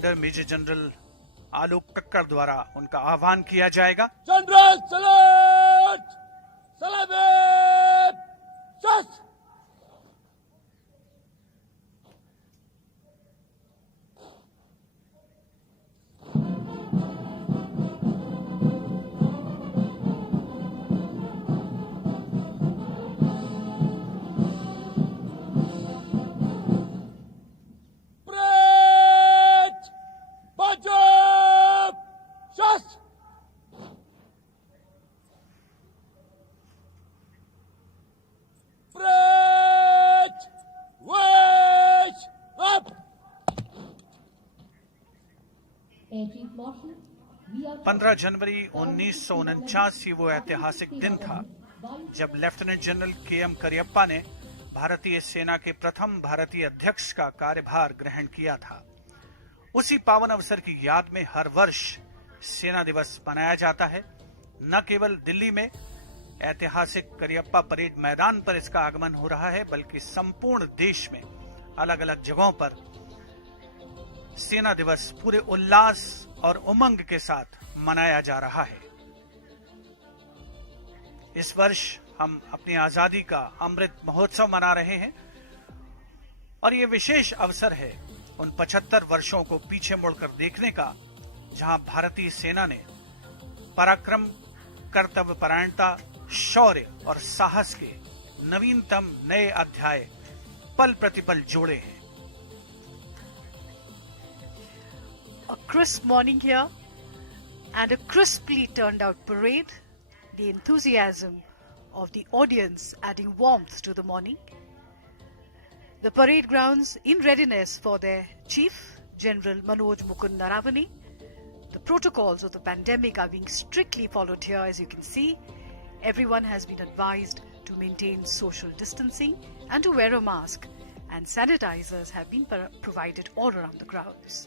Major general Alok Kakkar द्वारा उनका आह्वान किया जाएगा। General salute! सलामी! शस्त्र! पंद्रह जनवरी 1949 वो ऐतिहासिक दिन था जब लेफ्टिनेंट जनरल के.एम. करियप्पा ने भारतीय सेना के प्रथम भारतीय अध्यक्ष का कार्यभार ग्रहण किया था। उसी पावन अवसर की याद में हर वर्ष सेना दिवस मनाया जाता है। न केवल दिल्ली में ऐतिहासिक करियप्पा परेड मैदान पर इसका आगमन हो रहा है, बल्कि संपूर्ण देश में अलग अलग जगहों पर सेना दिवस पूरे उल्लास और उमंग के साथ मनाया जा रहा है। इस वर्ष हम अपनी आजादी का अमृत महोत्सव मना रहे हैं और ये विशेष अवसर है उन 75 वर्षों को पीछे मुड़कर देखने का, जहां भारतीय सेना ने पराक्रम, कर्तव्य परायणता, शौर्य और साहस के नवीनतम नए अध्याय पल प्रतिपल जोड़े हैं। A crisp morning here and a crisply turned out parade, the enthusiasm of the audience adding warmth to the morning. The parade grounds in readiness for their chief, General Manoj Mukund Naravane. The protocols of the pandemic are being strictly followed here, as you can see. Everyone has been advised to maintain social distancing and to wear a mask, and sanitizers have been provided all around the grounds.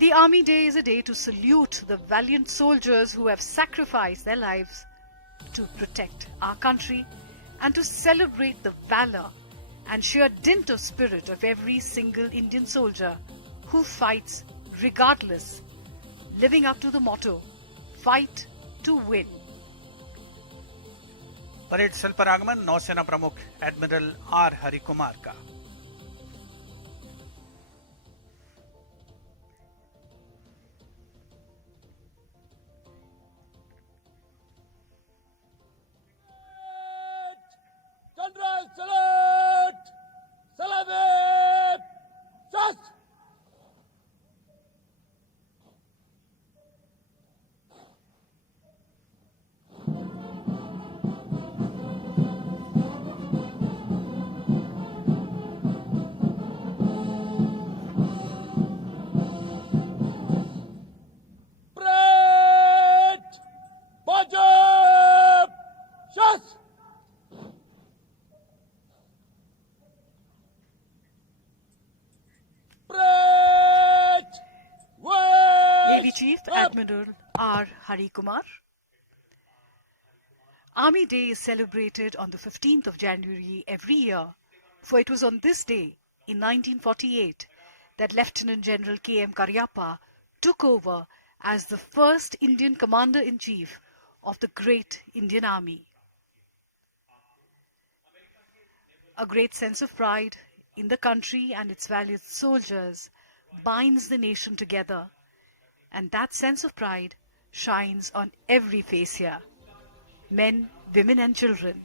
The Army Day is a day to salute the valiant soldiers who have sacrificed their lives to protect our country and to celebrate the valor and sheer dint of spirit of every single Indian soldier who fights regardless, living up to the motto, fight to win. Parade स्थल पर आगमन नौसेना प्रमुख admiral R Harikumar का। General salute! सलामी! शस्त्र! Navy Chief Admiral R. Hari Kumar. Army Day is celebrated on the 15th of January every year, for it was on this day in 1948 that Lieutenant General K.M. Cariappa took over as the first Indian Commander-in-Chief of the great Indian Army. A great sense of pride in the country and its valiant soldiers binds the nation together, and that sense of pride shines on every face here. Men, women and children.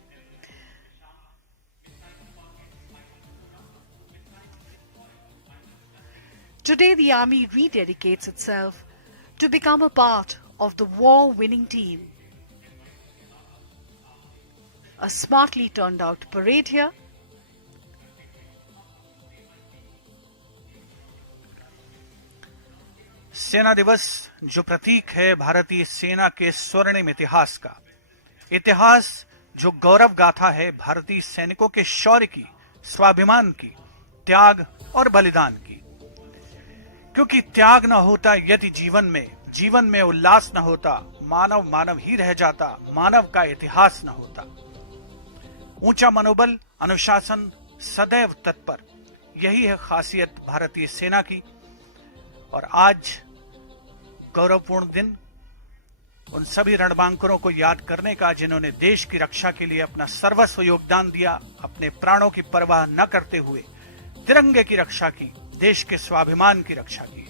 Today the Army rededicates itself to become a part of the war-winning team. A smartly turned out parade here. सेना दिवस जो प्रतीक है भारतीय सेना के स्वर्णिम इतिहास का, इतिहास जो गौरव गाथा है भारतीय सैनिकों के शौर्य की, स्वाभिमान की, त्याग और बलिदान की। क्योंकि त्याग न होता यदि जीवन में उल्लास न होता, मानव मानव ही रह जाता, मानव का इतिहास न होता। ऊंचा मनोबल, अनुशासन, सदैव तत्पर, यही है खासियत भारतीय सेना की। और आज गौरवपूर्ण दिन उन सभी रणबांकुरों को याद करने का जिन्होंने देश की रक्षा के लिए अपना सर्वस्व योगदान दिया, अपने प्राणों की परवाह न करते हुए तिरंगे की रक्षा की, देश के स्वाभिमान की रक्षा की।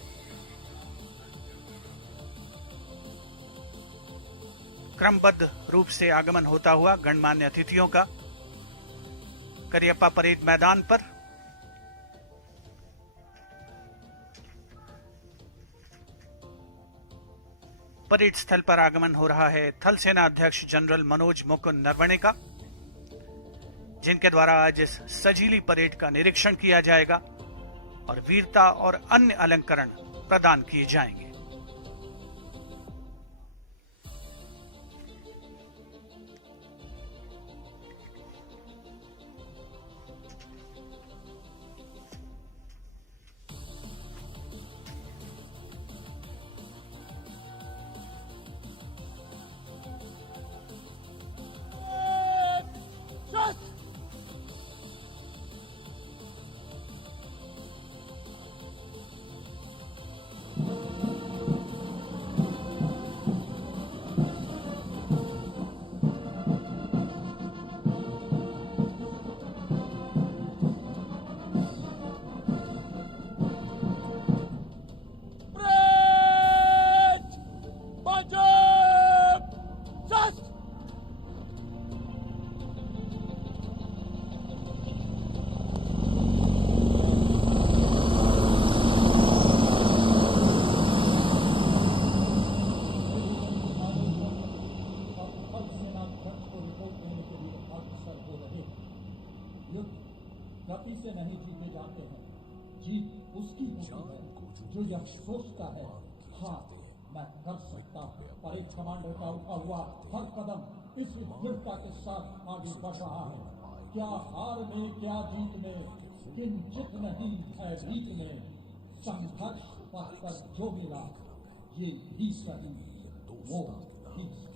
क्रमबद्ध रूप से आगमन होता हुआ गणमान्य अतिथियों का करियप्पा परेड मैदान पर परेड स्थल पर आगमन हो रहा है थल सेना अध्यक्ष जनरल मनोज मुकुंद नरवणे का, जिनके द्वारा आज इस सजीली परेड का निरीक्षण किया जाएगा और वीरता और अन्य अलंकरण प्रदान किए जाएंगे। गति से नहीं जीते जाते हैं, जीत उसकी होती है जो यह सोचता है, हाँ मैं कर सकता हूँ। पर एक कमांडर का उठा हुआ हर कदम इस दृढ़ता के साथ आगे बढ़ रहा है। क्या हार में क्या जीत में, किंचित नहीं है जीत में, संघर्ष पथ पर जो मिला ये भी सही, वो भी सही।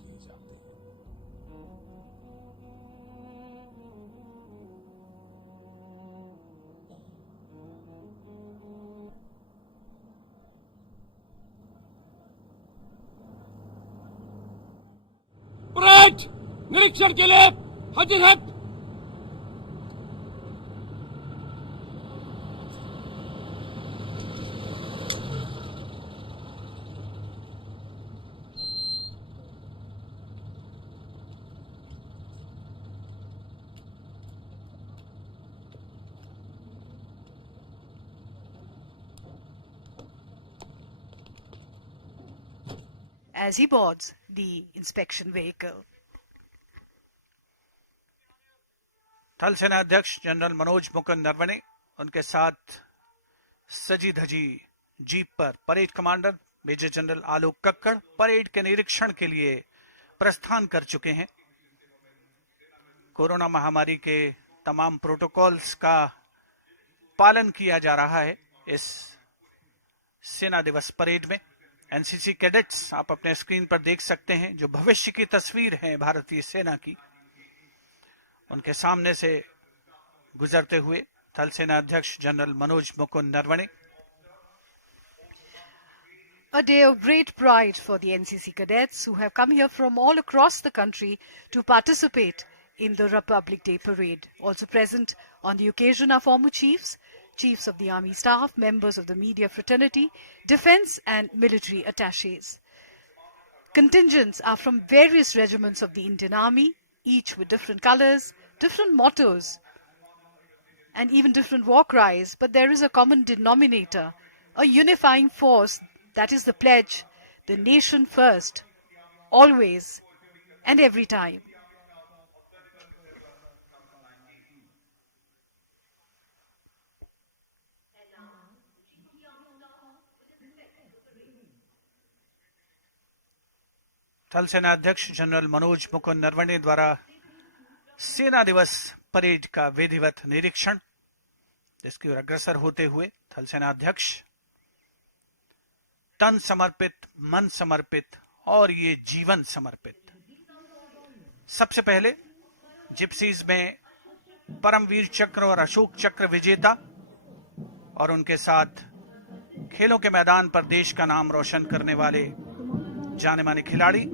परेड निरीक्षण के लिए हाजिर है। as he boards the inspection vehicle. थल सेना अध्यक्ष जनरल मनोज मुकुंद नरवणे, उनके साथ सजी धजी जीप पर parade commander major general Alok Kakkar parade के निरीक्षण के लिए प्रस्थान कर चुके हैं। कोरोना महामारी के तमाम प्रोटोकॉल्स का पालन किया जा रहा है इस सेना दिवस परेड में। एनसीसी कैडेट्स आप अपने स्क्रीन पर देख सकते हैं, जो भविष्य की तस्वीर है भारतीय सेना की, उनके सामने से गुजरते हुए थल सेना अध्यक्ष general Manoj Mukund Naravane. A day of great pride for the NCC cadets who have come here from all across the country to participate in the Republic Day Parade. Also present on the occasion are former chiefs, chiefs of the army staff, members of the media fraternity, defense and military attaches. Contingents are from various regiments of the Indian Army, each with different colors, different mottos, and even different war cries, but there is a common denominator, a unifying force, that is the pledge, the nation first, always and every time. थल सेना अध्यक्ष general Manoj Mukund Naravane द्वारा सेना दिवस parade का विधिवत निरीक्षण, जिसकी ओर अग्रसर होते हुए थल सेना अध्यक्ष तन समर्पित, मन समर्पित और ये जीवन समर्पित। सबसे पहले जिप्सीज में परमवीर चक्र और अशोक चक्र विजेता और उनके साथ खेलों के मैदान पर देश का नाम रोशन करने वाले जाने माने खिलाड़ी।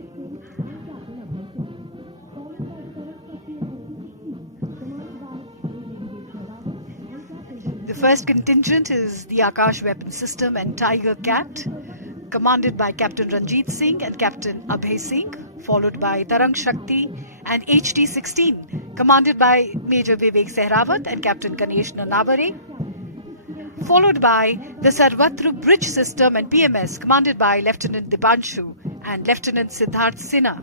The first contingent is the Akash Weapon System and Tiger Cat, commanded by Captain Ranjit Singh and Captain Abhay Singh, followed by Tarang Shakti and HT-16, commanded by Major Vivek Sehrawat and Captain Ganesh Nanavare, followed by the Sarvatra Bridge System and PMS, commanded by Lieutenant Dipanshu and Lieutenant Siddharth Sinha.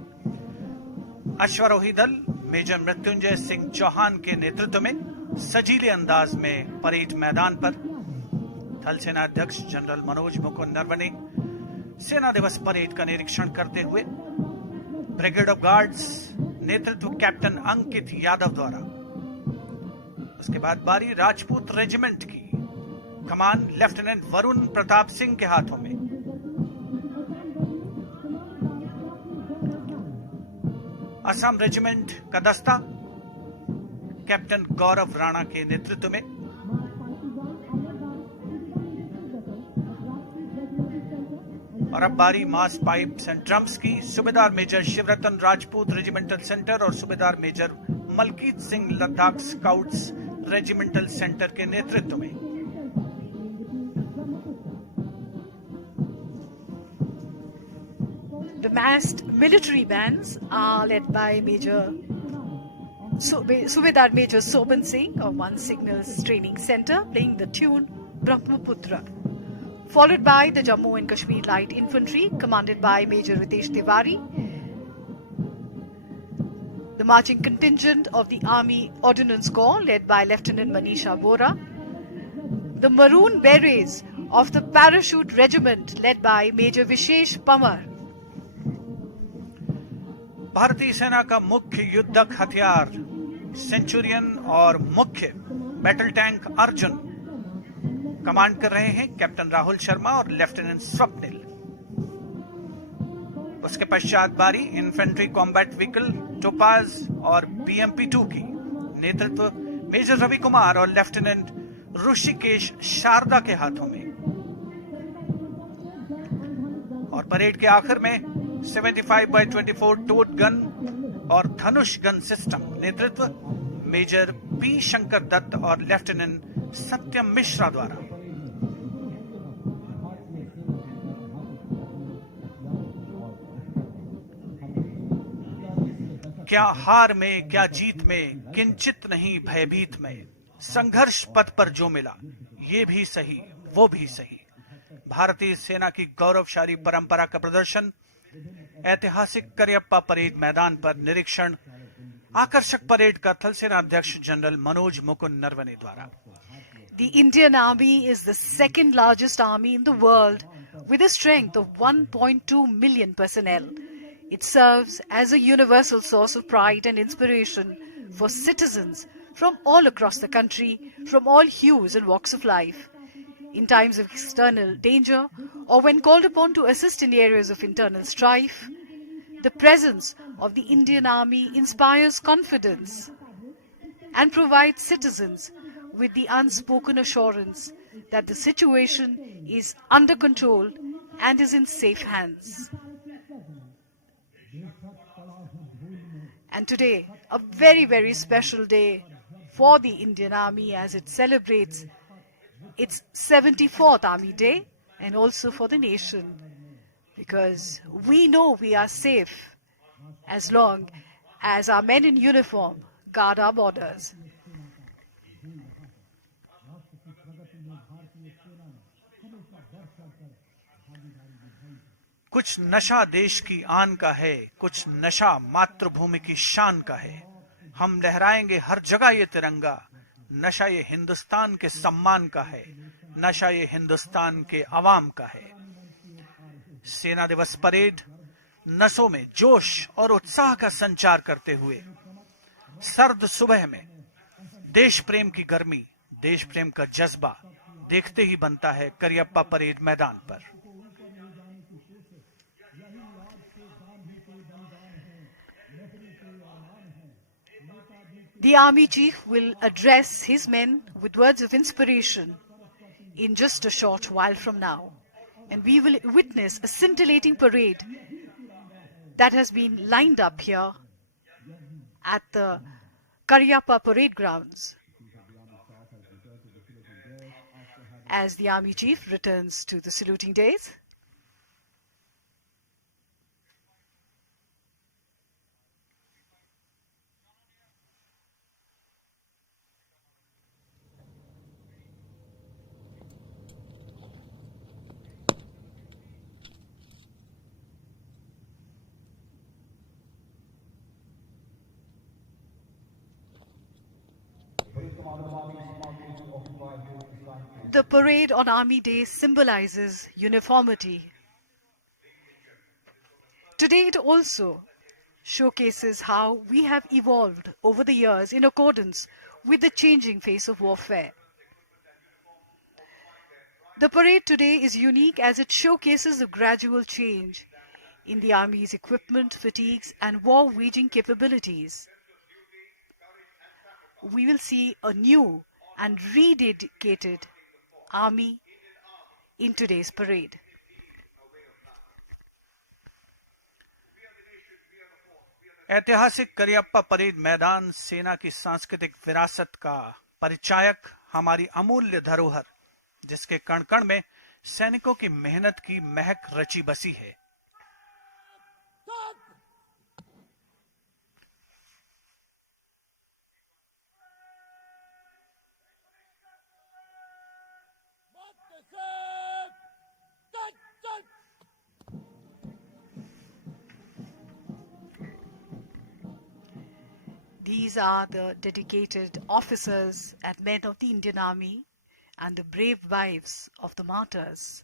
अश्वारोही दल major Mrityunjay Singh Chauhan के नेतृत्व में सजीले अंदाज में parade मैदान पर थल सेना अध्यक्ष जनरल मनोज मुकुंद नरवणे सेना दिवस परेड का निरीक्षण करते हुए ब्रिगेड ऑफ गार्ड्स नेतृत्व कैप्टन अंकित यादव द्वारा। उसके बाद बारी राजपूत रेजिमेंट की कमान लेफ्टिनेंट वरुण प्रताप सिंह के हाथों में। असम रेजिमेंट का दस्ता कैप्टन गौरव राणा के नेतृत्व में। और अब बारी मास पाइप्स एंड ड्रम्स की सूबेदार major Shivratan Rajput regimental centre और सूबेदार major Malkit Singh Ladakh scouts regimental centre के नेतृत्व में। The massed military bands are led by Subedar Major Soban Singh of One Signals Training Center, playing the tune Brahmaputra, followed by the Jammu and Kashmir Light Infantry, commanded by Major Ritesh Tiwari, the marching contingent of the Army Ordnance Corps, led by Lieutenant Manisha Bora, the Maroon Berets of the Parachute Regiment, led by Major Vishesh Pamar. भारतीय सेना का मुख्य युद्धक हथियार Centurion और मुख्य battle tank Arjun command कर रहे हैं कैप्टन राहुल शर्मा और लेफ्टिनेंट स्वप्निल। उसके पश्चात बारी इन्फेंट्री कॉम्बैट व्हीकल टोपाज और BMP-2 की नेतृत्व मेजर रवि कुमार और लेफ्टिनेंट ऋषिकेश शारदा के हाथों में। और परेड के आखिर में 75x24 टोट गन और धनुष गन सिस्टम नेतृत्व मेजर P शंकर दत्त और लेफ्टिनेंट सत्यम मिश्रा द्वारा। क्या हार में क्या जीत में किंचित नहीं भयभीत में, संघर्ष पथ पर जो मिला ये भी सही वो भी सही। भारतीय सेना की गौरवशाली परंपरा का प्रदर्शन ऐतिहासिक करियप्पा परेड मैदान पर निरीक्षण आकर्षक परेड का थल सेना अध्यक्ष जनरल मनोज मुकुंद नरवणे द्वारा। The Indian Army is the second largest army in the world with a strength of 1.2 million personnel. It serves as a universal source of pride and inspiration for citizens from all across the country, from all hues and walks of life. In times of external danger or when called upon to assist in areas of internal strife, the presence of the Indian Army inspires confidence and provides citizens with the unspoken assurance that the situation is under control and is in safe hands. And today, a very, very special day for the Indian Army as it celebrates its 74th Army Day, and also for the nation, because we know we are safe as long as our men in uniform guard our borders. कुछ नशा देश की आन का है, कुछ नशा मातृभूमि की शान का है। हम लहराएंगे हर जगह ये तिरंगा, नशा ये हिंदुस्तान के सम्मान का है, नशा ये हिंदुस्तान के अवाम का है। सेना दिवस परेड नसों में जोश और उत्साह का संचार करते हुए सर्द सुबह में देश प्रेम की गर्मी, देश प्रेम का जज्बा देखते ही बनता है करियप्पा परेड मैदान पर। The Army Chief will address his men with words of inspiration in just a short while from now. And we will witness a scintillating parade that has been lined up here at the Cariappa Parade Grounds as the Army Chief returns to the saluting days. The parade on Army Day symbolizes uniformity. Today it also showcases how we have evolved over the years in accordance with the changing face of warfare. The parade today is unique as it showcases the gradual change in the Army's equipment, fatigues, and war-waging capabilities. We will see a new and rededicated Army in today's parade. ऐतिहासिक Cariappa parade मैदान सेना की सांस्कृतिक विरासत का परिचायक, हमारी अमूल्य धरोहर, जिसके कण कण में सैनिकों की मेहनत की महक रची बसी है। These are the dedicated officers and men of the Indian Army and the brave wives of the martyrs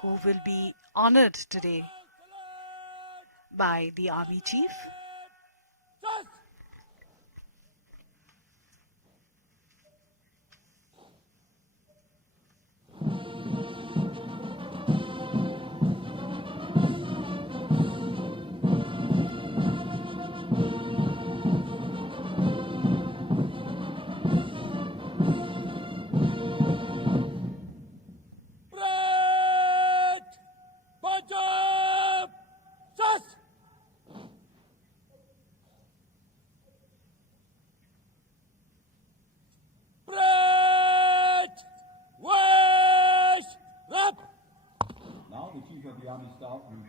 who will be honored today by the Army Chief.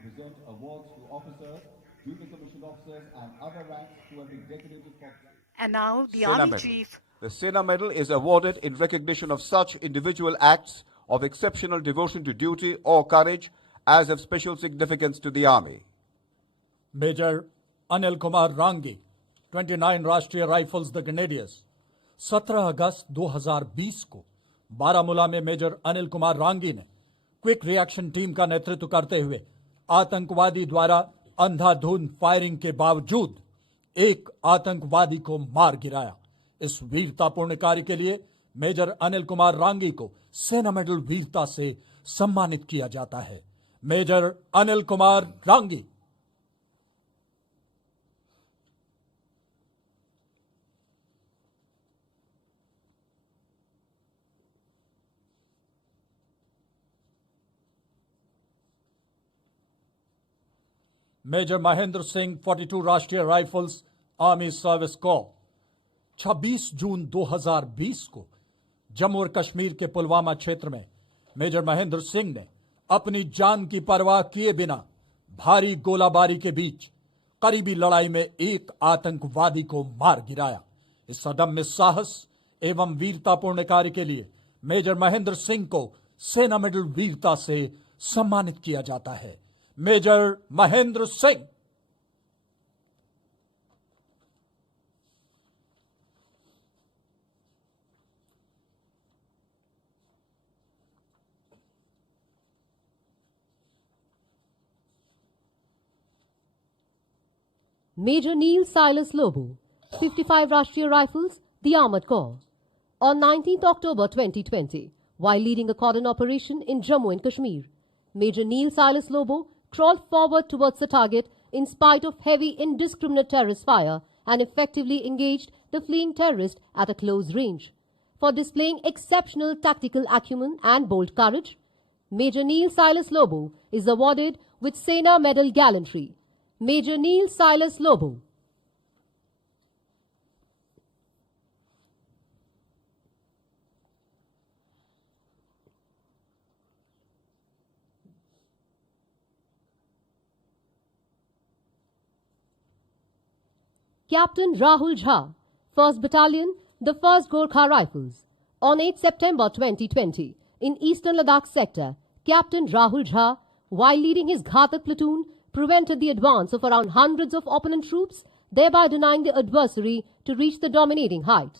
Present awards to officers, junior commissioned officers, and other ranks who have been decorated for. And now the Sena Army Medal. Chief. The Sena Medal is awarded in recognition of such individual acts of exceptional devotion to duty or courage as of special significance to the Army. Major Anil Kumar Rangi, 29 राष्ट्रीय rifles the grenadiers, 17 अगस्त 2020 को बारामूला में major Anil Kumar Rangi ने quick reaction team का नेतृत्व करते हुए आतंकवादी द्वारा अंधाधुंध फायरिंग के बावजूद एक आतंकवादी को मार गिराया। इस वीरतापूर्ण कार्य के लिए मेजर अनिल कुमार रांगी को सेना मेडल वीरता से सम्मानित किया जाता है। मेजर अनिल कुमार रांगी। मेजर महेंद्र सिंह, 42 राष्ट्रीय राइफल्स आर्मी सर्विस कॉर्प, 26 जून 2020 को जम्मू और कश्मीर के पुलवामा क्षेत्र में मेजर महेंद्र सिंह ने अपनी जान की परवाह किए बिना भारी गोलाबारी के बीच करीबी लड़ाई में एक आतंकवादी को मार गिराया। इस अदम्य साहस एवं वीरतापूर्ण कार्य के लिए मेजर महेंद्र सिंह को सेना मेडल वीरता से सम्मानित किया जाता है। Major Mahendra Singh. Major Neil Silas Lobo, 55 Rashtriya Rifles, the Armored Corps. On 19th October 2020, while leading a cordon operation in Jammu and Kashmir, Major Neil Silas Lobo crawled forward towards the target in spite of heavy indiscriminate terrorist fire and effectively engaged the fleeing terrorist at a close range. for displaying exceptional tactical acumen and bold courage. Major Neil Silas Lobo is awarded with Sena Medal Gallantry. Major Neil Silas Lobo. Captain Rahul Jha, 1st Battalion, the 1st Gorkha Rifles. On 8 September 2020, in Eastern Ladakh sector, Captain Rahul Jha, while leading his Ghatak platoon, prevented the advance of around hundreds of opponent troops, thereby denying the adversary to reach the dominating height.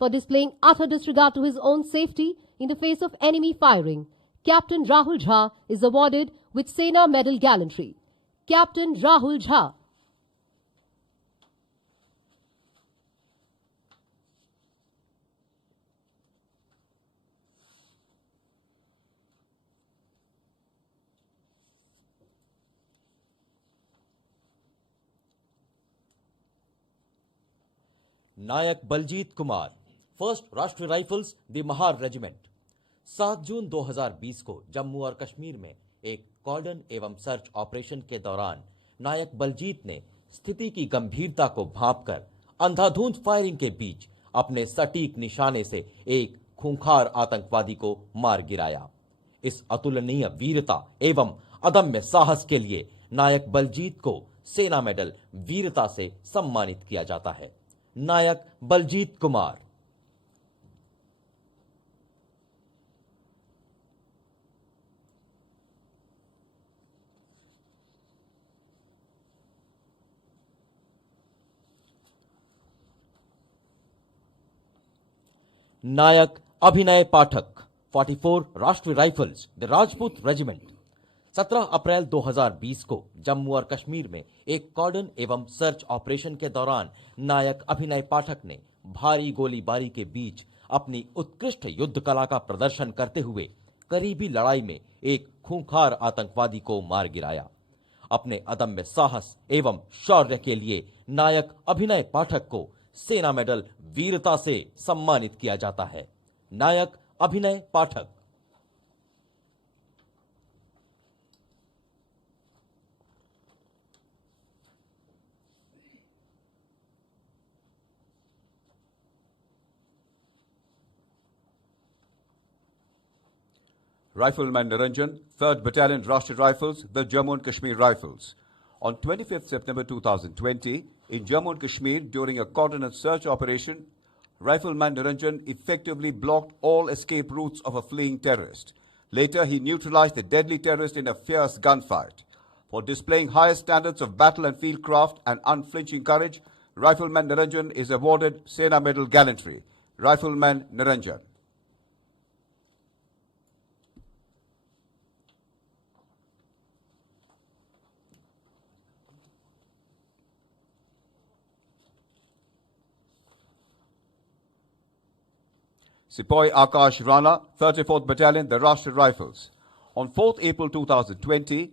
For displaying utter disregard to his own safety in the face of enemy firing, Captain Rahul Jha is awarded with Sena Medal Gallantry. Captain Rahul Jha. Nayak Baljeet Kumar, 1st राष्ट्रीय rifles the Mahar regiment. 7 जून 2020 को जम्मू और कश्मीर में एक कॉर्डन एवं search operation के दौरान नायक बलजीत ने स्थिति की गंभीरता को भांपकर अंधाधुंध फायरिंग के बीच अपने सटीक निशाने से एक खूंखार आतंकवादी को मार गिराया। इस अतुलनीय वीरता एवं अदम्य साहस के लिए नायक बलजीत को सेना मेडल वीरता से सम्मानित किया जाता है। नायक बलजीत कुमार। नायक अभिनय पाठक, 44 राष्ट्रीय राइफल्स द राजपूत रेजिमेंट। 17 अप्रैल 2020 को जम्मू और कश्मीर में एक कॉर्डन एवं सर्च ऑपरेशन के दौरान नायक अभिनय पाठक ने भारी गोलीबारी के बीच अपनी उत्कृष्ट युद्ध कला का प्रदर्शन करते हुए करीबी लड़ाई में एक खूंखार आतंकवादी को मार गिराया। अपने अदम्य साहस एवं शौर्य के लिए नायक अभिनय पाठक को सेना मेडल वीरता से सम्मानित किया जाता है। नायक अभिनय पाठक। Rifleman Niranjan, 3rd Battalion Rashtriya Rifles, the Jammu and Kashmir Rifles. On 25th September 2020, in Jammu and Kashmir, during a cordon and search operation, Rifleman Niranjan effectively blocked all escape routes of a fleeing terrorist. Later, he neutralized the deadly terrorist in a fierce gunfight. For displaying higher standards of battle and field craft and unflinching courage, Rifleman Niranjan is awarded Sena Medal Gallantry. Rifleman Niranjan. Sepoy Akash Rana, 34th Battalion, the Rashtriya Rifles. On 4th April 2020,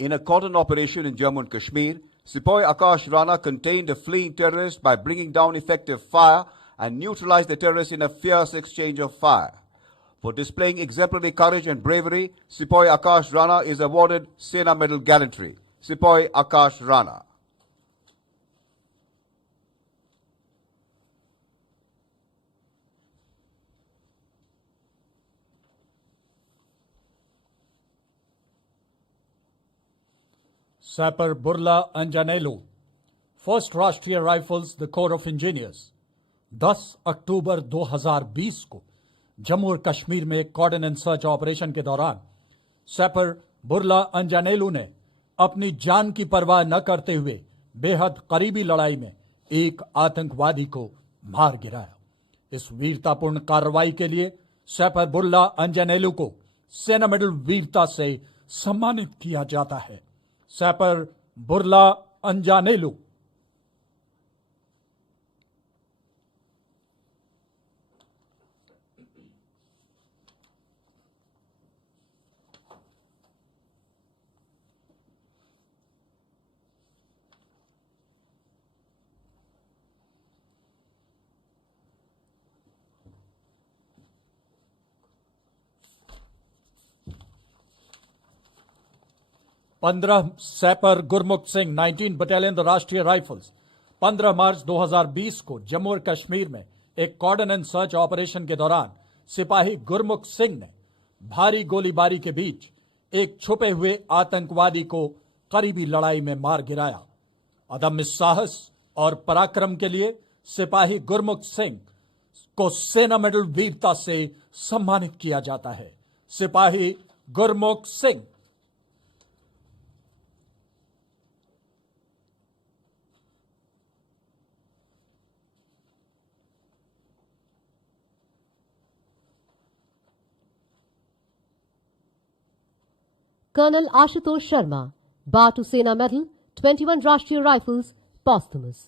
in a cordon operation in Jammu and Kashmir, Sepoy Akash Rana contained a fleeing terrorist by bringing down effective fire and neutralized the terrorist in a fierce exchange of fire. For displaying exemplary courage and bravery, Sepoy Akash Rana is awarded Sena Medal Gallantry. Sepoy Akash Rana. Sapper Burla Anjanelu, 1st राष्ट्रीय rifles the core of engineers. 10 अक्टूबर 2020 को जम्मू और कश्मीर में कॉर्डन and search operation के दौरान सैपर बुरला अंजानेलू ने अपनी जान की परवाह न करते हुए बेहद करीबी लड़ाई में एक आतंकवादी को मार गिराया। इस वीरतापूर्ण कार्रवाई के लिए सैपर बुरला अंजानेलू को सेना मेडल वीरता से सम्मानित किया जाता है। सैपर बुरला अंजानेलू। 15 सैपर गुरमुख सिंह 19 बटालियन राष्ट्रीय राइफल्स 15 मार्च 2020 को जम्मू और कश्मीर में एक कॉर्डन एंड सर्च ऑपरेशन के दौरान सिपाही गुरमुख सिंह ने भारी गोलीबारी के बीच एक छुपे हुए आतंकवादी को करीबी लड़ाई में मार गिराया। अदम्य साहस और पराक्रम के लिए सिपाही गुरमुख सिंह को सेना मेडल वीरता से सम्मानित किया जाता है। सिपाही गुरमुख Singh. Colonel Ashutosh Sharma, Batu Sena Medal, 21 Rashtriya Rifles, posthumous.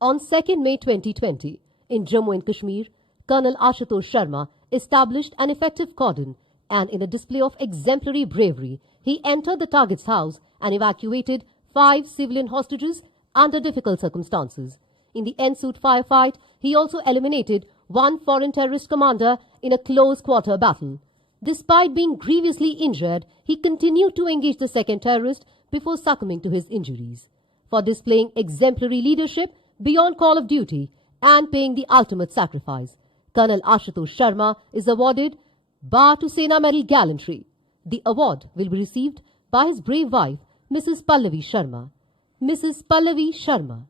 On 2nd May 2020, in Jammu and Kashmir, Colonel Ashutosh Sharma established an effective cordon and in a display of exemplary bravery, he entered the target's house and evacuated 5 civilian hostages under difficult circumstances. In the ensued firefight, he also eliminated 1 foreign terrorist commander in a close-quarter battle. Despite being grievously injured, he continued to engage the second terrorist before succumbing to his injuries. For displaying exemplary leadership beyond call of duty and paying the ultimate sacrifice, Colonel Ashutosh Sharma is awarded Batu Sena Medal Gallantry. The award will be received by his brave wife, Mrs. Pallavi Sharma. Mrs. Pallavi Sharma.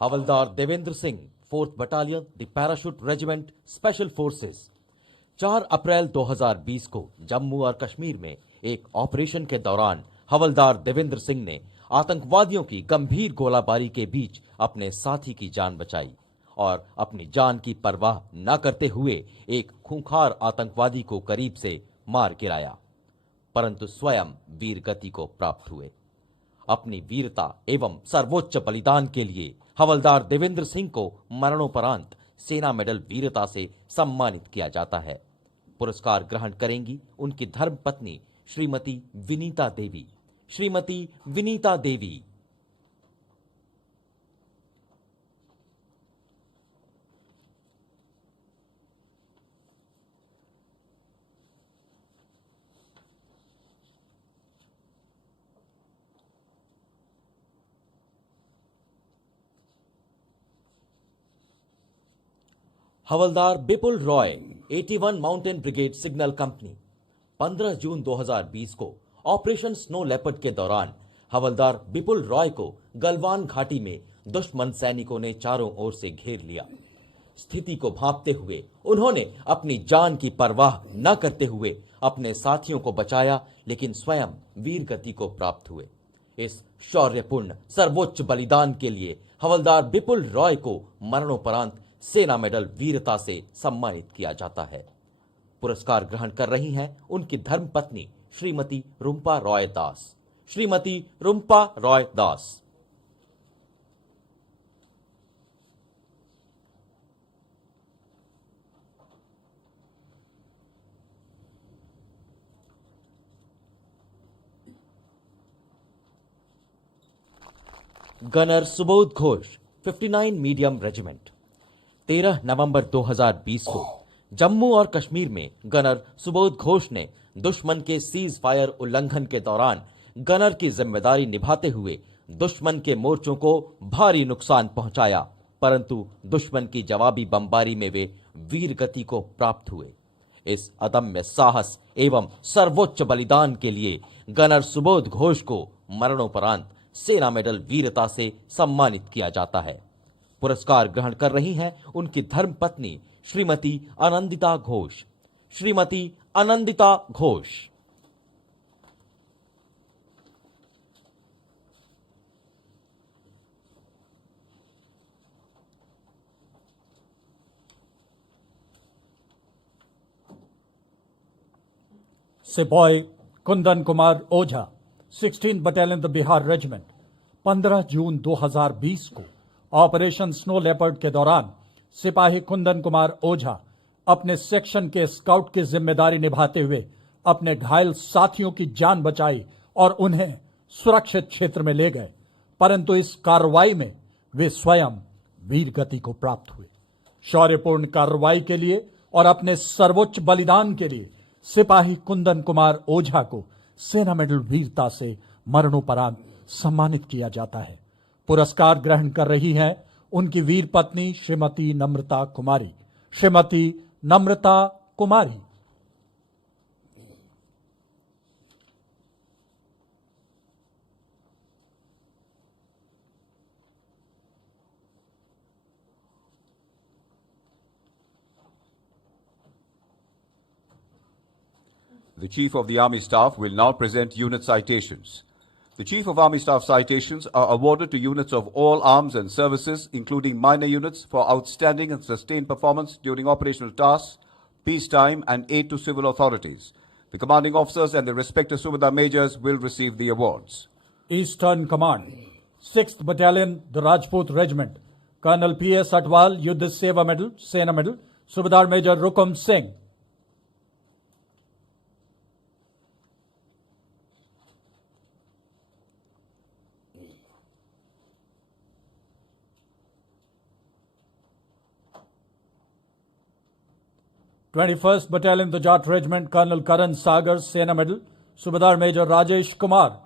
Havildar Devendra Singh 4th battalion the parachute regiment special forces 4 अप्रैल 2020 को जम्मू और कश्मीर में एक operation के दौरान हवलदार देवेंद्र सिंह ने आतंकवादियों की गंभीर गोलाबारी के बीच अपने साथी की जान बचाई और अपनी जान की परवाह न करते हुए एक खूंखार आतंकवादी को करीब से मार गिराया, परंतु स्वयं वीर गति को प्राप्त हुए। अपनी वीरता एवं सर्वोच्च बलिदान के लिए हवलदार देवेंद्र सिंह को मरणोपरांत सेना मेडल वीरता से सम्मानित किया जाता है। पुरस्कार ग्रहण करेंगी उनकी धर्मपत्नी Shrimati Vinita Devi. Shrimati Vinita Devi. Havildar Bipul Roy 81 mountain brigade signal company 15 जून 2020 को ऑपरेशन स्नो लेपर्ड के दौरान हवलदार बिपुल रॉय को गलवान घाटी में दुश्मन सैनिकों ने चारों ओर से घेर लिया। स्थिति को भांपते हुए उन्होंने अपनी जान की परवाह न करते हुए अपने साथियों को बचाया, लेकिन स्वयं वीर गति को प्राप्त हुए। इस शौर्यपूर्ण सर्वोच्च बलिदान के लिए हवलदार बिपुल रॉय को मरणोपरांत सेना मेडल वीरता से सम्मानित किया जाता है। पुरस्कार ग्रहण कर रही हैं उनकी धर्मपत्नी Shrimati Rumpa Roy Das. Shrimati Rumpa Roy Das. Gunner Subodh Ghosh 59 medium regiment 13 नवंबर 2020 को जम्मू और कश्मीर में गनर सुबोध घोष ने दुश्मन के सीज फायर उल्लंघन के दौरान गनर की जिम्मेदारी निभाते हुए दुश्मन के मोर्चों को भारी नुकसान पहुंचाया, परंतु दुश्मन की जवाबी बमबारी में वे वीर गति को प्राप्त हुए। इस अदम्य साहस एवं सर्वोच्च बलिदान के लिए गनर सुबोध घोष को मरणोपरांत सेना मेडल वीरता से सम्मानित किया जाता है। पुरस्कार ग्रहण कर रही हैं उनकी धर्मपत्नी श्रीमती आनंदिता घोष। श्रीमती आनंदिता घोष। सिपाही Kundan Kumar Ojha 16 battalion the Bihar regiment 15 जून 2020 को ऑपरेशन स्नो लेपर्ड के दौरान सिपाही कुंदन कुमार ओझा अपने सेक्शन के स्काउट की जिम्मेदारी निभाते हुए अपने घायल साथियों की जान बचाई और उन्हें सुरक्षित क्षेत्र में ले गए, परंतु इस कार्रवाई में वे स्वयं वीर गति को प्राप्त हुए। शौर्यपूर्ण कार्रवाई के लिए और अपने सर्वोच्च बलिदान के लिए सिपाही कुंदन कुमार ओझा को सेना मेडल वीरता से मरणोपरांत सम्मानित किया जाता है। पुरस्कार ग्रहण कर रही हैं उनकी वीर पत्नी श्रीमती नम्रता कुमारी। श्रीमती नम्रता कुमारी। The Chief of the Army Staff will now present unit citations. The Chief of Army Staff citations are awarded to units of all arms and services, including minor units, for outstanding and sustained performance during operational tasks, peacetime, and aid to civil authorities. The commanding officers and their respective Subedar majors will receive the awards. Eastern Command, 6th Battalion, the Rajput Regiment, Colonel P.S. Atwal, Yuddh Seva Medal, Sena Medal, Subedar Major Rukum Singh. Twenty-first Battalion, the Jat Regiment, Colonel Karan Sagar, Sena Medal, Subedar Major Rajesh Kumar.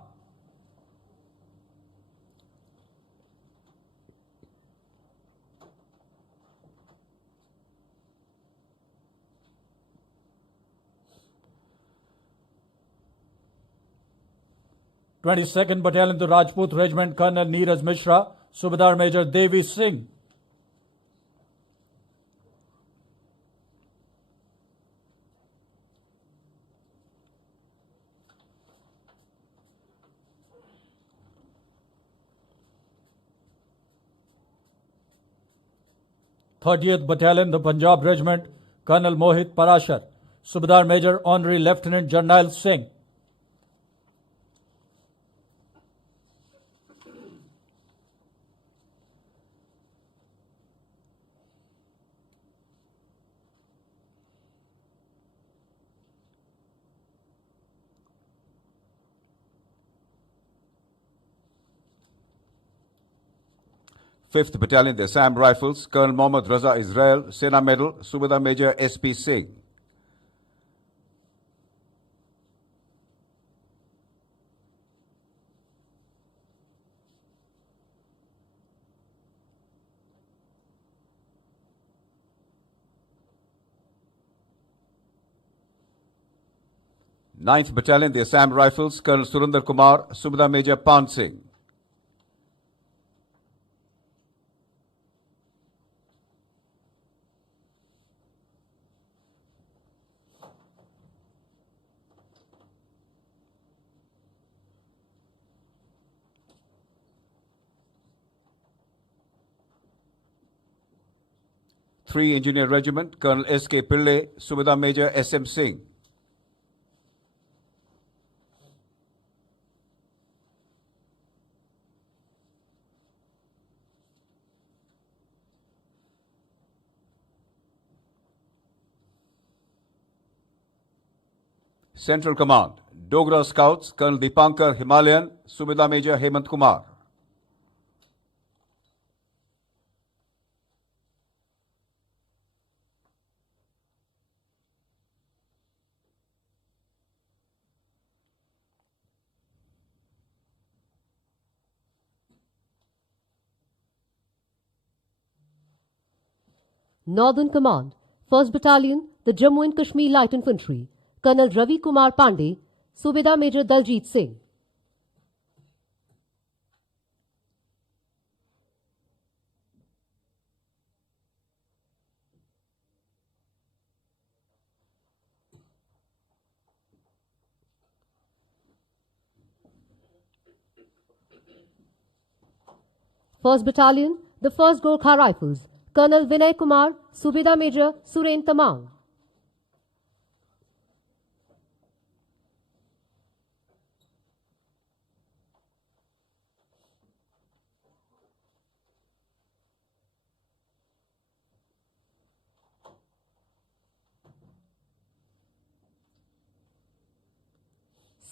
Twenty-second Battalion, the Rajput Regiment, Colonel Neeraj Mishra, Subedar Major Devi Singh. Thirtieth Battalion, the Punjab Regiment, Colonel Mohit Parashar, Subedar Major Honorary Lieutenant Jarnail Singh. Fifth Battalion, the Assam Rifles, Colonel Mohammad Raza Israel, Sena Medal, Subedar Major S.P. Singh. Ninth Battalion, the Assam Rifles, Colonel Surinder Kumar, Subedar Major Pan Singh. Three Engineer Regiment, Colonel S.K. Pillai, Subedar Major S.M. Singh. Central Command, Dogra Scouts, Colonel Dipankar Himalayan, Subedar Major Hemant Kumar. Northern Command, 1st Battalion, the Jammu and Kashmir Light Infantry, Colonel Ravi Kumar Pandey, Subedar Major Daljit Singh. First Battalion, the 1st Gorkha Rifles, Colonel Vinay Kumar, Subedar Major Suren Tamang.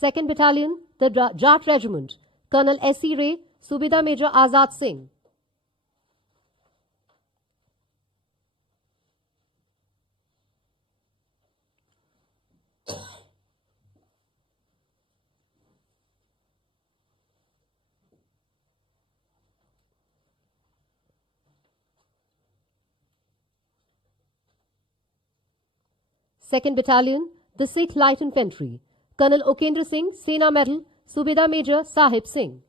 2nd Battalion, the Jat Regiment, Colonel S.C. Ray, Subedar Major Azad Singh. Second Battalion, the Sikh Light Infantry, Colonel Okendra Singh, Sena Medal, Subedar Major Sahib Singh.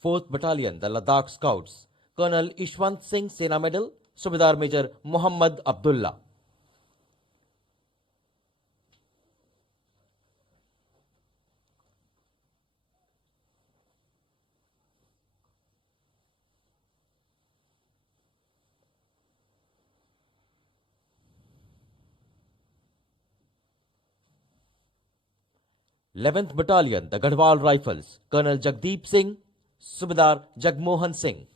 Fourth Battalion, the Ladakh Scouts, Colonel Ishwant Singh, Sena Medal, Subedar Major Muhammad Abdullah. Eleventh Battalion, the Garhwal Rifles, Colonel Jagdeep Singh, Subedar Jagmohan Singh.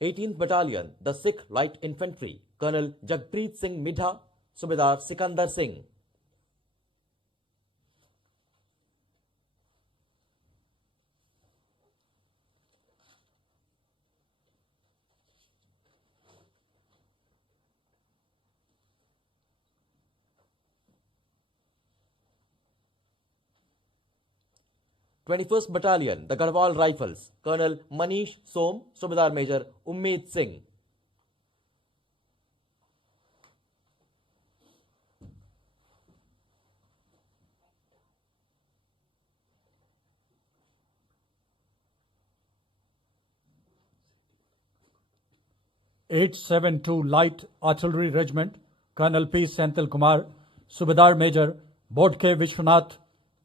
Eighteenth Battalion, the Sikh Light Infantry, Colonel Jagpreet Singh Midha, Subedar Sikandar Singh. Twenty-first Battalion, the Garhwal Rifles, Colonel Manish Som, Subedar Major Ummeed Singh. (872) Light Artillery Regiment, Colonel P. Senthil Kumar, Subedar Major Bodke Vishwanath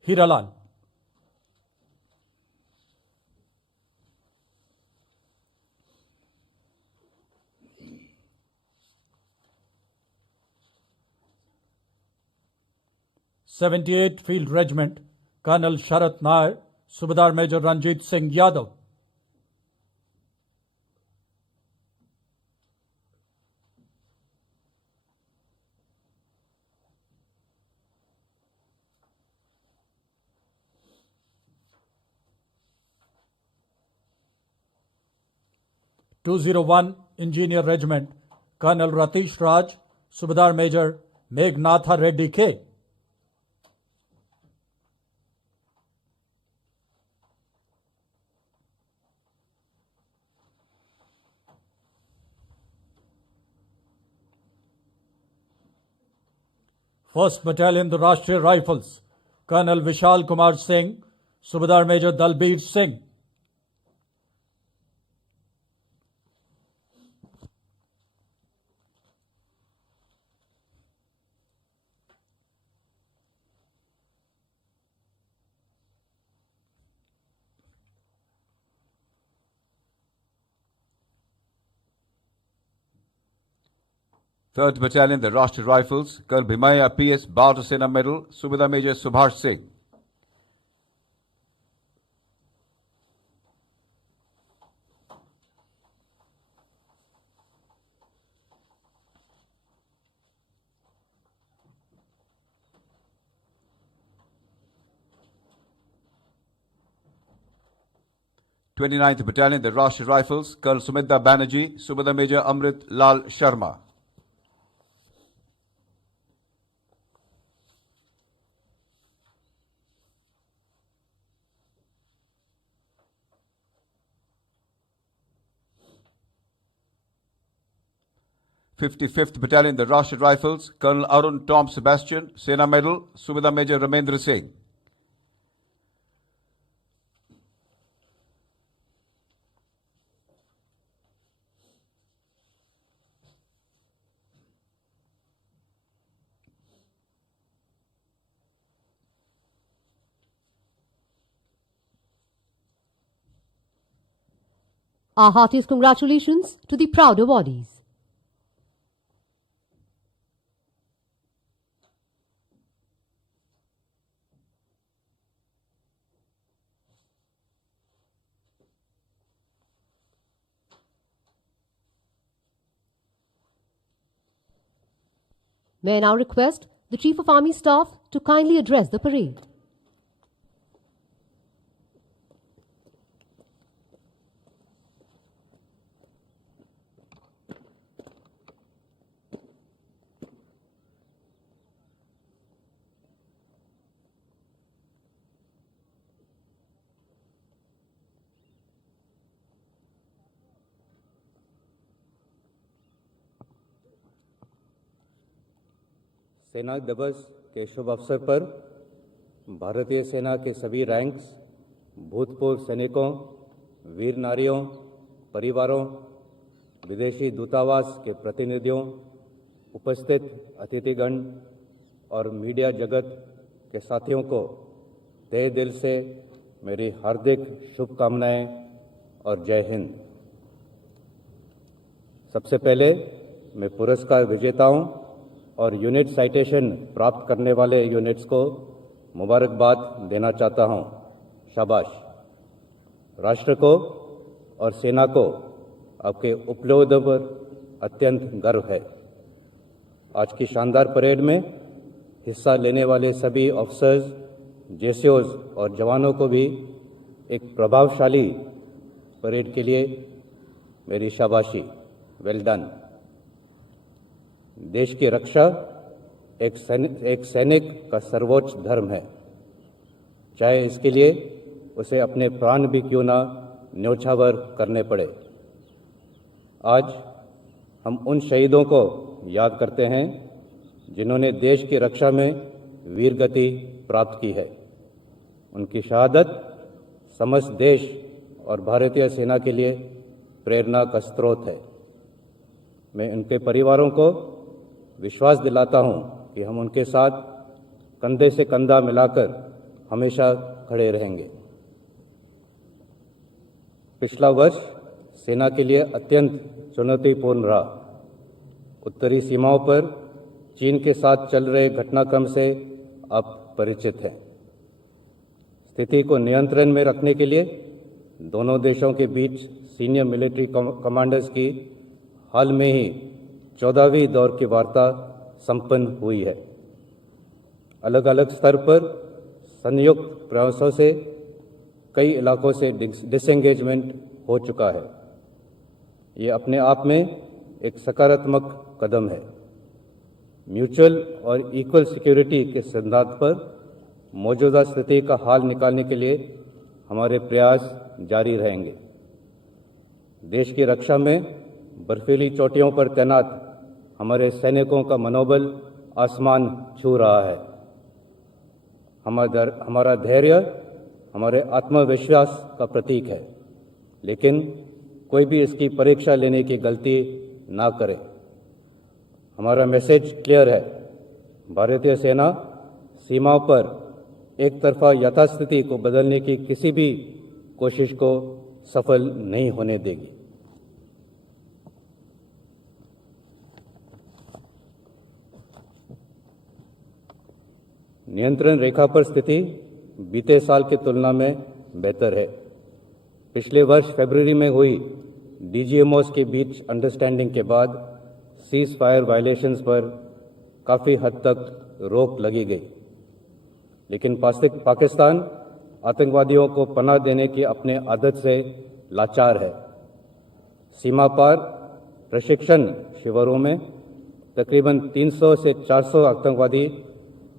Hiralal. (78) Field Regiment, Colonel Sharat Nair, Subedar Major Ranjit Singh Yadav. (201) Engineer Regiment, Colonel Ratish Raj, Subedar Major Meghnatha Reddy K. First Battalion, the Rashtriya Rifles, Colonel Vishal Kumar Singh, Subedar Major Dalbir Singh. Third Battalion, the Rashtriya Rifles, Colonel Bhimaya P.S. Bharata Sena Medal, Subedar Major Subhash Singh. Twenty-ninth Battalion, the Rashtriya Rifles, Colonel Sumedha Banerjee, Subedar Major Amrit Lal Sharma. Fifty-fifth Battalion, the Rashtriya Rifles, Colonel Arun Tom Sebastian, Sena Medal, Subedar Major Ramendra Singh. Our heartiest congratulations to the proud awardees. May I now request the Chief of Army Staff to kindly address the parade. सेना दिवस के शुभ अवसर पर भारतीय सेना के सभी ranks, भूतपूर्व सैनिकों, वीर नारियों, परिवारों, विदेशी दूतावास के प्रतिनिधियों, उपस्थित अतिथिगण और मीडिया जगत के साथियों को तहे दिल से मेरी हार्दिक शुभकामनाएं और जय हिंद। सबसे पहले मैं पुरस्कार विजेताओं और यूनिट साइटेशन प्राप्त करने वाले यूनिट्स को मुबारकबाद देना चाहता हूं। शाबाश। राष्ट्र को और सेना को आपके उपलब्धियों पर अत्यंत गर्व है। आज की शानदार परेड में हिस्सा लेने वाले सभी ऑफिसर्स, जेसीओज और जवानों को भी एक प्रभावशाली परेड के लिए मेरी शाबाशी। Well done. देश की रक्षा एक सैनिक का सर्वोच्च धर्म है, चाहे इसके लिए उसे अपने प्राण भी क्यों ना न्योछावर करने पड़े। आज हम उन शहीदों को याद करते हैं जिन्होंने देश की रक्षा में वीरगति प्राप्त की है। उनकी शहादत समस्त देश और भारतीय सेना के लिए प्रेरणा का स्रोत है। मैं उनके परिवारों को विश्वास दिलाता हूं कि हम उनके साथ कंधे से कंधा मिलाकर हमेशा खड़े रहेंगे। पिछला वर्ष सेना के लिए अत्यंत चुनौतीपूर्ण रहा। उत्तरी सीमाओं पर चीन के साथ चल रहे घटनाक्रम से आप परिचित हैं। स्थिति को नियंत्रण में रखने के लिए दोनों देशों के बीच सीनियर मिलिट्री कमांडर्स की हाल में ही 14वीं दौर की वार्ता संपन्न हुई है। अलग अलग स्तर पर संयुक्त प्रयासों से कई इलाकों से डिसएंगेजमेंट हो चुका है। ये अपने आप में एक सकारात्मक कदम है। म्यूचुअल और इक्वल सिक्योरिटी के सिद्धांत पर मौजूदा स्थिति का हाल निकालने के लिए हमारे प्रयास जारी रहेंगे। देश की रक्षा में बर्फीली चोटियों पर तैनात हमारे सैनिकों का मनोबल आसमान छू रहा है। हमारा धैर्य हमारे आत्मविश्वास का प्रतीक है, लेकिन कोई भी इसकी परीक्षा लेने की गलती ना करे। हमारा मैसेज क्लियर है। भारतीय सेना सीमाओं पर एक तरफा यथास्थिति को बदलने की किसी भी कोशिश को सफल नहीं होने देगी। नियंत्रण रेखा पर स्थिति बीते साल की तुलना में बेहतर है। पिछले वर्ष फरवरी में हुई डीजीएमओस के बीच अंडरस्टैंडिंग के बाद सीज फायर वायलेशंस पर काफ़ी हद तक रोक लगी गई, लेकिन पाकिस्तान आतंकवादियों को पनाह देने की अपने आदत से लाचार है। सीमा पार प्रशिक्षण शिविरों में तकरीबन 300 से 400 आतंकवादी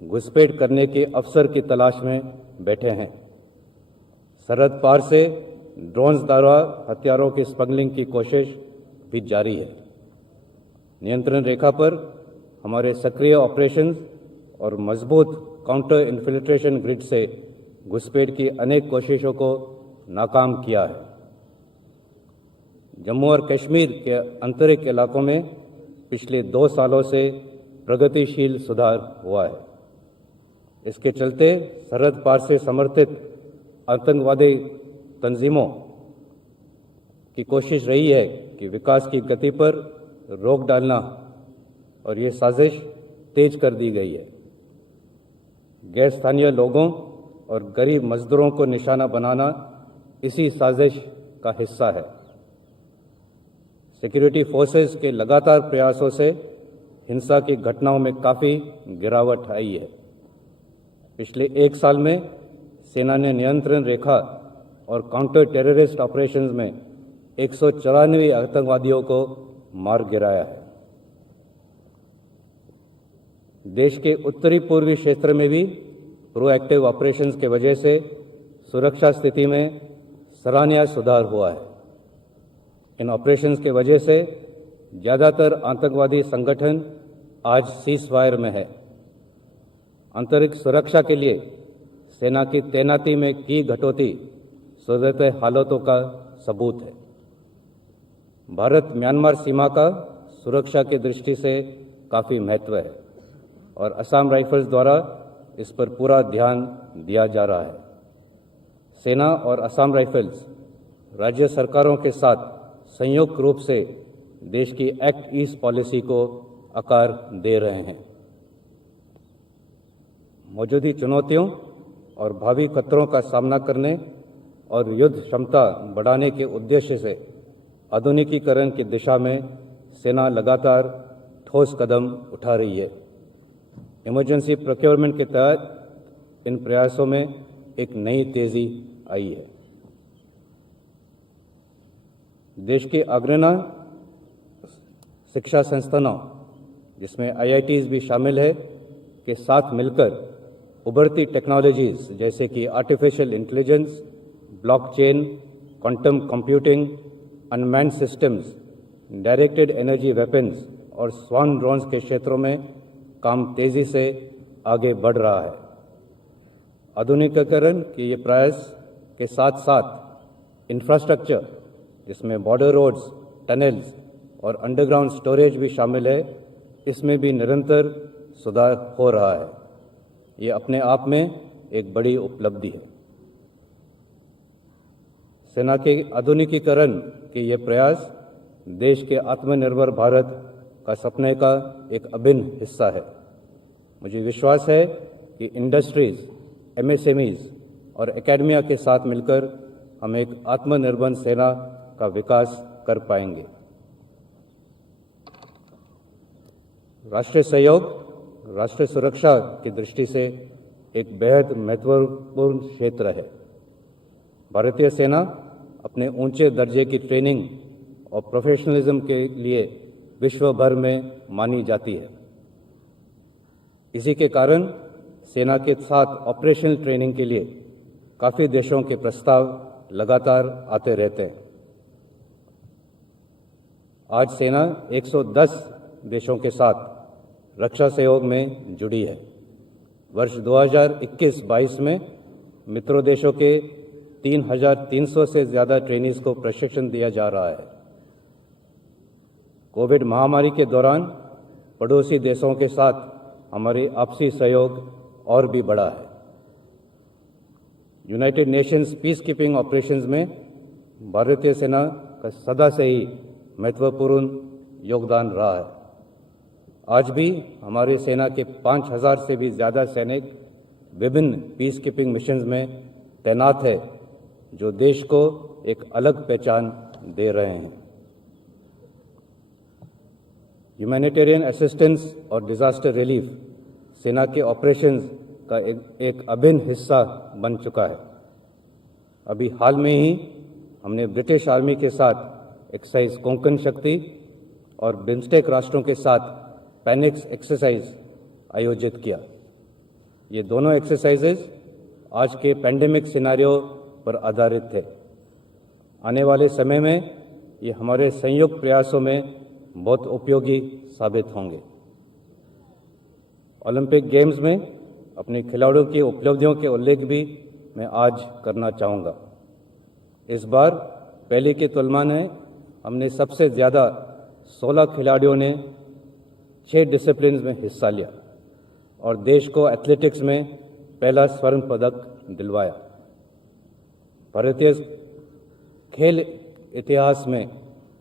घुसपैठ करने के अवसर की तलाश में बैठे हैं। सरहद पार से ड्रोन्स द्वारा हथियारों की स्मगलिंग की कोशिश भी जारी है। नियंत्रण रेखा पर हमारे सक्रिय ऑपरेशंस और मजबूत काउंटर इन्फिल्ट्रेशन ग्रिड से घुसपैठ की अनेक कोशिशों को नाकाम किया है। जम्मू और कश्मीर के आंतरिक इलाकों में पिछले 2 सालों से प्रगतिशील सुधार हुआ है। इसके चलते सरहद पार से समर्थित आतंकवादी तंजीमों की कोशिश रही है कि विकास की गति पर रोक डालना, और ये साजिश तेज कर दी गई है। गैर स्थानीय लोगों और गरीब मजदूरों को निशाना बनाना इसी साजिश का हिस्सा है। सिक्योरिटी फोर्सेस के लगातार प्रयासों से हिंसा की घटनाओं में काफ़ी गिरावट आई है। पिछले एक साल में सेना ने नियंत्रण रेखा और काउंटर टेररिस्ट ऑपरेशंस में 194 आतंकवादियों को मार गिराया है। देश के उत्तरी पूर्वी क्षेत्र में भी प्रोएक्टिव ऑपरेशंस के वजह से सुरक्षा स्थिति में सराहनीय सुधार हुआ है। इन ऑपरेशंस के वजह से ज़्यादातर आतंकवादी संगठन आज सीज़फायर में है। आंतरिक सुरक्षा के लिए सेना की तैनाती में की कटौती सूरत हालातों का सबूत है। भारत म्यांमार सीमा का सुरक्षा की दृष्टि से काफ़ी महत्व है और असम राइफल्स द्वारा इस पर पूरा ध्यान दिया जा रहा है। सेना और असम राइफल्स राज्य सरकारों के साथ संयुक्त रूप से देश की एक्ट ईस्ट पॉलिसी को आकार दे रहे हैं। मौजूदा चुनौतियों और भावी खतरों का सामना करने और युद्ध क्षमता बढ़ाने के उद्देश्य से आधुनिकीकरण की दिशा में सेना लगातार ठोस कदम उठा रही है। इमरजेंसी प्रोक्योरमेंट के तहत इन प्रयासों में एक नई तेजी आई है। देश के अग्रणी शिक्षा संस्थानों, जिसमें IITs भी शामिल है, के साथ मिलकर उभरती टेक्नोलॉजीज जैसे कि artificial intelligence, blockchain, quantum computing, unmanned systems, directed energy weapons और स्वान ड्रोन्स के क्षेत्रों में काम तेजी से आगे बढ़ रहा है। आधुनिकीकरण के ये प्रयास के साथ साथ इंफ्रास्ट्रक्चर, जिसमें बॉर्डर रोड्स, टनल्स और अंडरग्राउंड स्टोरेज भी शामिल है, इसमें भी निरंतर सुधार हो रहा है। ये अपने आप में एक बड़ी उपलब्धि है। सेना के आधुनिकीकरण के ये प्रयास देश के आत्मनिर्भर भारत का सपने का एक अभिन्न हिस्सा है। मुझे विश्वास है कि इंडस्ट्रीज, MSMEs और एकेडमिया के साथ मिलकर हम एक आत्मनिर्भर सेना का विकास कर पाएंगे। राष्ट्रीय सहयोग राष्ट्रीय सुरक्षा की दृष्टि से एक बेहद महत्वपूर्ण क्षेत्र है। भारतीय सेना अपने ऊंचे दर्जे की ट्रेनिंग और प्रोफेशनलिज्म के लिए विश्व भर में मानी जाती है। इसी के कारण सेना के साथ ऑपरेशनल ट्रेनिंग के लिए काफ़ी देशों के प्रस्ताव लगातार आते रहते हैं। आज सेना 110 देशों के साथ रक्षा सहयोग में जुड़ी है। वर्ष 2021-22 में मित्रों देशों के 3,300 से ज़्यादा ट्रेनीज को प्रशिक्षण दिया जा रहा है। कोविड महामारी के दौरान पड़ोसी देशों के साथ हमारी आपसी सहयोग और भी बढ़ा है। United Nations peace keeping operations में भारतीय सेना का सदा से ही महत्वपूर्ण योगदान रहा है। आज भी हमारी सेना के 5,000 से भी ज़्यादा सैनिक विभिन्न पीस कीपिंग मिशंस में तैनात है, जो देश को एक अलग पहचान दे रहे हैं। ह्यूमैनिटेरियन असिस्टेंस और डिजास्टर रिलीफ सेना के ऑपरेशंस का एक अभिन्न हिस्सा बन चुका है। अभी हाल में ही हमने ब्रिटिश आर्मी के साथ एक्सरसाइज कोंकण शक्ति और बिम्स्टेक राष्ट्रों के साथ पैनिक्स एक्सरसाइज आयोजित किया। ये दोनों एक्सरसाइजेज आज के पैंडेमिक सिनेरियो पर आधारित थे। आने वाले समय में ये हमारे संयुक्त प्रयासों में बहुत उपयोगी साबित होंगे। ओलंपिक गेम्स में अपने खिलाड़ियों की उपलब्धियों के उल्लेख भी मैं आज करना चाहूँगा। इस बार पहले की तुलना में हमने सबसे ज़्यादा 16 खिलाड़ियों ने 6 डिसिप्लिन में हिस्सा लिया और देश को एथलेटिक्स में पहला स्वर्ण पदक दिलवाया। भारतीय खेल इतिहास में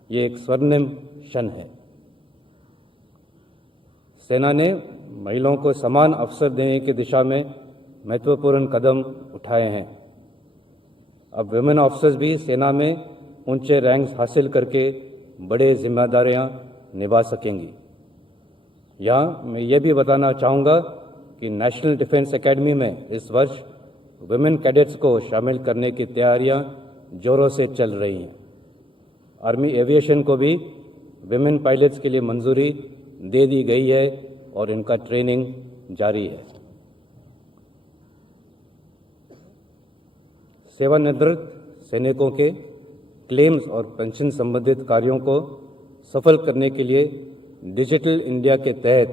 ये एक स्वर्णिम क्षण है। सेना ने महिलाओं को समान अवसर देने की दिशा में महत्वपूर्ण कदम उठाए हैं। अब वुमेन ऑफिसर्स भी सेना में ऊंचे रैंक्स हासिल करके बड़े जिम्मेदारियां निभा सकेंगी। यहाँ मैं ये भी बताना चाहूँगा कि नेशनल डिफेंस एकेडमी में इस वर्ष वुमेन कैडेट्स को शामिल करने की तैयारियां जोरों से चल रही हैं। आर्मी एविएशन को भी वुमेन पायलट्स के लिए मंजूरी दे दी गई है और इनका ट्रेनिंग जारी है। सेवानिवृत्त सैनिकों के क्लेम्स और पेंशन संबंधित कार्यों को सफल करने के लिए डिजिटल इंडिया के तहत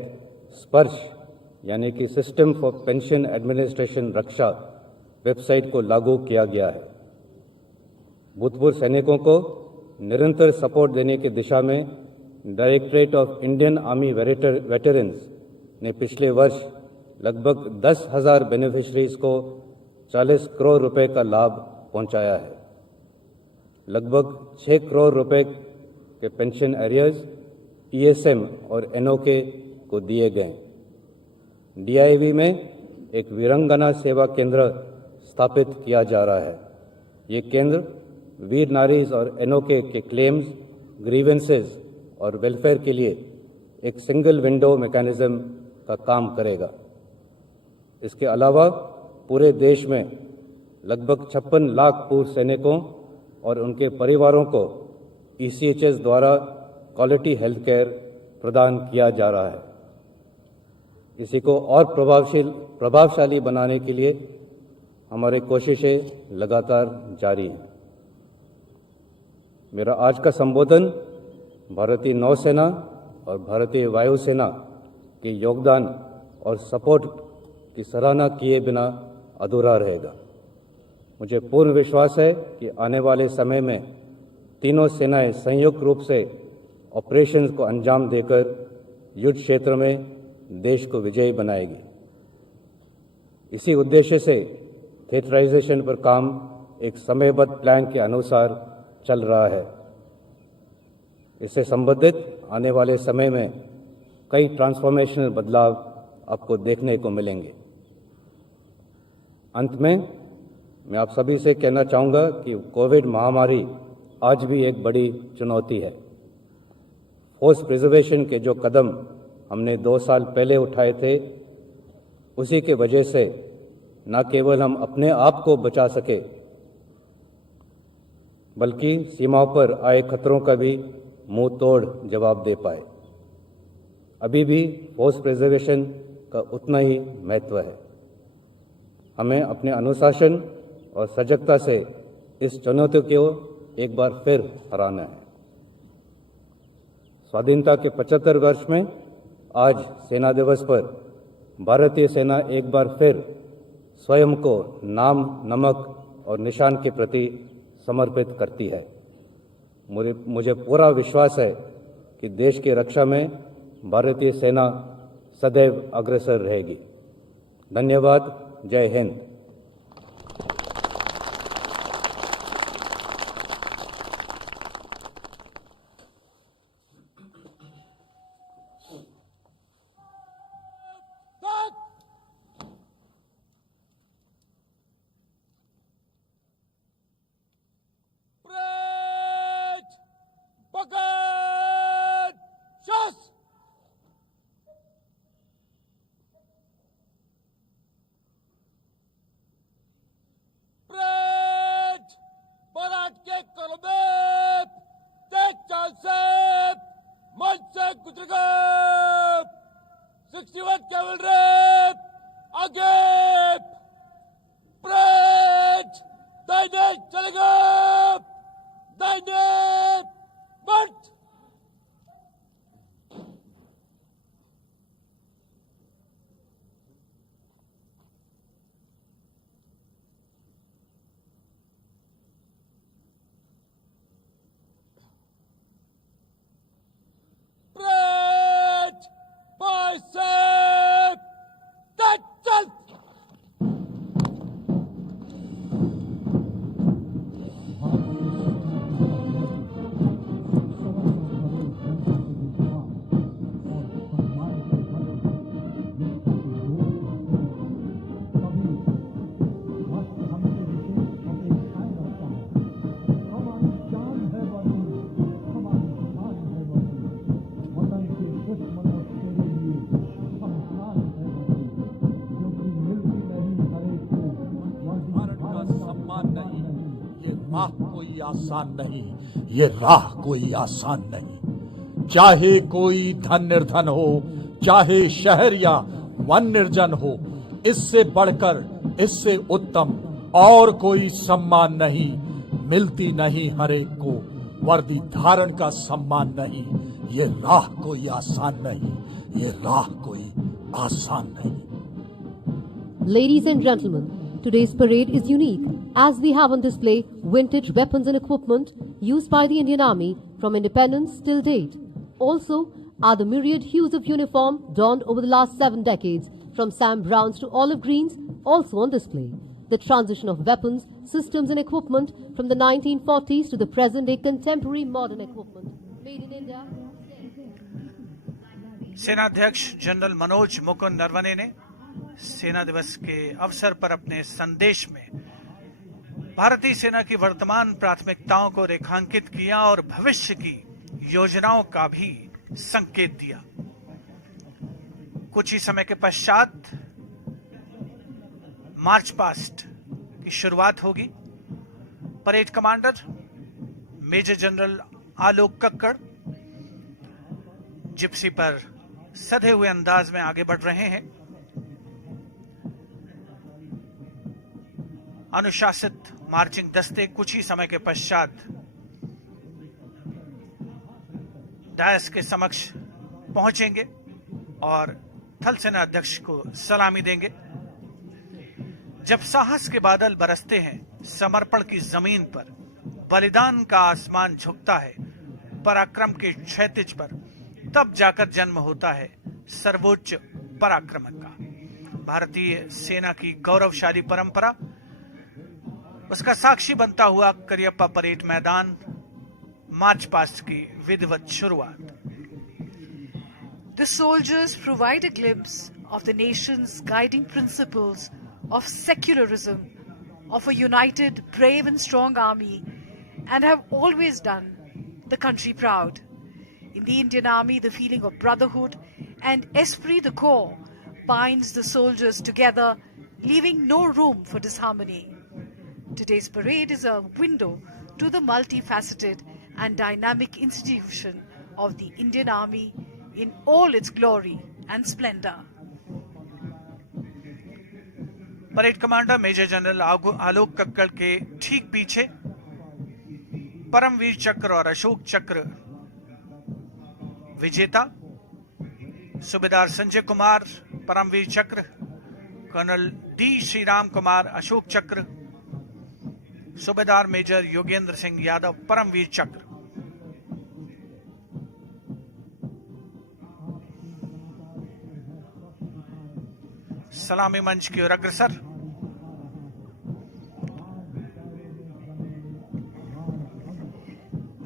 स्पर्श यानी कि system for pension administration Raksha website को लागू किया गया है। भूतपूर्व सैनिकों को निरंतर सपोर्ट देने की दिशा में directorate of Indian army veterans ने पिछले वर्ष लगभग 10,000 बेनिफिशरीज को 40 करोड़ रुपए का लाभ पहुंचाया है। लगभग 6 करोड़ रुपए के पेंशन एरियर्स ईएसएम और एनओके को दिए गए। डीआईवी में एक वीरांगना सेवा केंद्र स्थापित किया जा रहा है। ये केंद्र वीर नारीज और एनओके के क्लेम्स, ग्रीवेंसेस और वेलफेयर के लिए एक सिंगल विंडो मैकेनिज्म का काम करेगा। इसके अलावा पूरे देश में लगभग 56 लाख पूर्व सैनिकों और उनके परिवारों को ईसीएचएस द्वारा क्वालिटी हेल्थ केयर प्रदान किया जा रहा है। इसी को और प्रभावशाली बनाने के लिए हमारी कोशिशें लगातार जारी हैं। मेरा आज का संबोधन भारतीय नौसेना और भारतीय वायुसेना के योगदान और सपोर्ट की सराहना किए बिना अधूरा रहेगा। मुझे पूर्ण विश्वास है कि आने वाले समय में तीनों सेनाएं संयुक्त रूप से ऑपरेशंस को अंजाम देकर युद्ध क्षेत्र में देश को विजयी बनाएगी। इसी उद्देश्य से थिएटराइजेशन पर काम एक समयबद्ध प्लान के अनुसार चल रहा है। इससे संबंधित आने वाले समय में कई ट्रांसफॉर्मेशनल बदलाव आपको देखने को मिलेंगे। अंत में मैं आप सभी से कहना चाहूँगा कि कोविड महामारी आज भी एक बड़ी चुनौती है। फोर्स प्रिजर्वेशन के जो कदम हमने 2 साल पहले उठाए थे, उसी के वजह से न केवल हम अपने आप को बचा सके, बल्कि सीमाओं पर आए खतरों का भी मुंह तोड़ जवाब दे पाए। अभी भी फोर्स प्रिजर्वेशन का उतना ही महत्व है। हमें अपने अनुशासन और सजगता से इस चुनौती को एक बार फिर हराना है। स्वाधीनता के 75 वर्ष में आज सेना दिवस पर भारतीय सेना एक बार फिर स्वयं को नाम, नमक और निशान के प्रति समर्पित करती है। मुझे पूरा विश्वास है कि देश की रक्षा में भारतीय सेना सदैव अग्रसर रहेगी। धन्यवाद। जय हिंद। राह कोई आसान नहीं, ये राह कोई आसान नहीं। चाहे कोई धन निर्धन हो, चाहे शहर या वन निर्जन हो, इससे बढ़कर, इससे उत्तम और कोई सम्मान नहीं। मिलती नहीं हर एक को वर्दी धारण का सम्मान नहीं। ये राह कोई आसान नहीं, ये राह कोई आसान नहीं। Ladies and gentlemen, today's parade is unique as we have on display vintage weapons and equipment used by the Indian Army from independence till date. Also are the myriad hues of uniform donned over the last 7 decades, from Sam Browns to olive greens, also on display. The transition of weapons, systems and equipment from the 1940s to the present-day contemporary modern equipment made in India. सेनाध्यक्ष general Manoj Mukund Naravane ने सेना दिवस के अवसर पर अपने संदेश में भारतीय सेना की वर्तमान प्राथमिकताओं को रेखांकित किया और भविष्य की योजनाओं का भी संकेत दिया। कुछ ही समय के पश्चात मार्च पास्ट की शुरुआत होगी। Parade commander major general Alok Kakkar Gypsy पर सधे हुए अंदाज में आगे बढ़ रहे हैं। अनुशासित मार्चिंग दस्ते कुछ ही समय के पश्चात डायस के समक्ष पहुंचेंगे और थल सेना अध्यक्ष को सलामी देंगे। जब साहस के बादल बरसते हैं, समर्पण की जमीन पर बलिदान का आसमान झुकता है, पराक्रम के क्षैतिज पर, तब जाकर जन्म होता है सर्वोच्च पराक्रम का। भारतीय सेना की गौरवशाली परंपरा, उसका साक्षी बनता हुआ करियप्पा परेड मैदान, मार्च पास्ट की विधिवत शुरुआत। The soldiers provide a glimpse of the nation's guiding principles of secularism, of a united, brave and strong army, and have always done the country proud. In the Indian Army, the feeling of brotherhood and esprit de corps binds the soldiers together, leaving no room for disharmony. Today's parade is a window to the multifaceted and dynamic institution of the Indian Army in all its glory and splendor. Parade commander major general Alok Kakkar के ठीक पीछे परमवीर चक्र और अशोक चक्र विजेता सूबेदार संजय कुमार परमवीर चक्र, colonel D Shriram Kumar Ashok चक्र, सूबेदार मेजर योगेंद्र सिंह यादव परमवीर चक्र। सलामी मंच की ओर अग्रसर।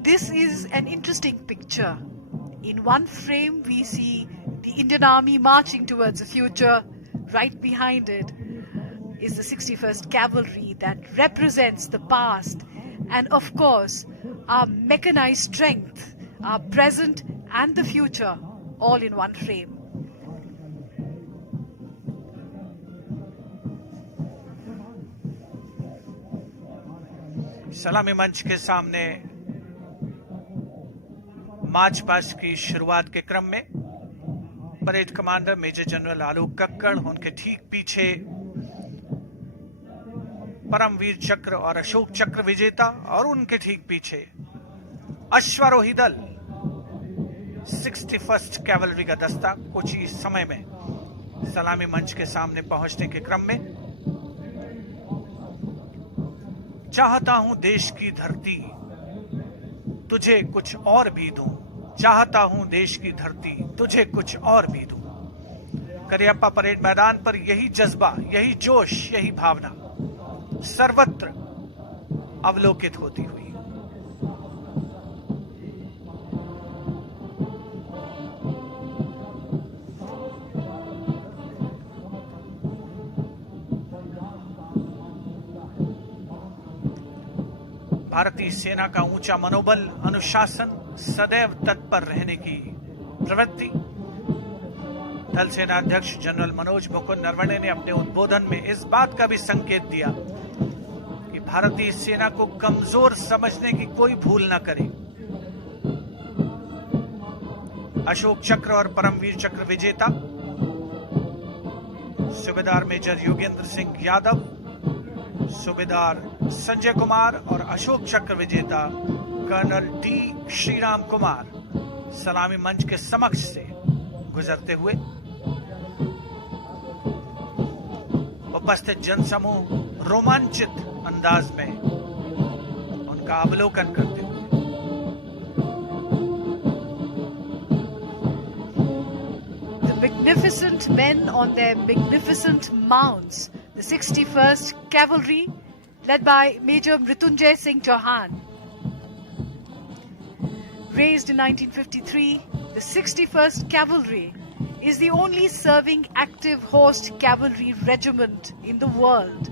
This is an interesting picture. In one frame, we see the Indian Army marching towards the future. Right behind it is the 61st Cavalry that represents the past. And of course, our mechanized strength, our present and the future, all in one frame. सलामी मंच के सामने march past की शुरुआत के क्रम में parade commander major general Alok Kakkar, उनके ठीक पीछे परमवीर चक्र और अशोक चक्र विजेता, और उनके ठीक पीछे अश्वारोही दल 61st कैवलरी का दस्ता कुछ ही समय में सलामी मंच के सामने पहुंचने के क्रम में। चाहता हूं देश की धरती तुझे कुछ और भी दूं, चाहता हूं देश की धरती तुझे कुछ और भी दूं। करियप्पा परेड मैदान पर यही जज्बा, यही जोश, यही भावना सर्वत्र अवलोकित होती हुई। भारतीय सेना का ऊंचा मनोबल, अनुशासन, सदैव तत्पर रहने की प्रवृत्ति। थल सेना अध्यक्ष जनरल मनोज मुकुंद नरवणे ने अपने उद्बोधन में इस बात का भी संकेत दिया कि भारतीय सेना को कमजोर समझने की कोई भूल न करे। अशोक चक्र और परमवीर चक्र विजेता सूबेदार मेजर योगेंद्र सिंह यादव, सूबेदार संजय कुमार और अशोक चक्र विजेता कर्नल टी श्रीराम कुमार सलामी मंच के समक्ष से गुजरते हुए उपस्थित जनसमूह रोमांचित अंदाज में उनका अवलोकन करते हुए magnificent men on their magnificent mounts, the 61st Cavalry, led by Major Mrityunjay Singh Chauhan. Raised in 1953, the 61st Cavalry is the only serving active horsed cavalry regiment in the world.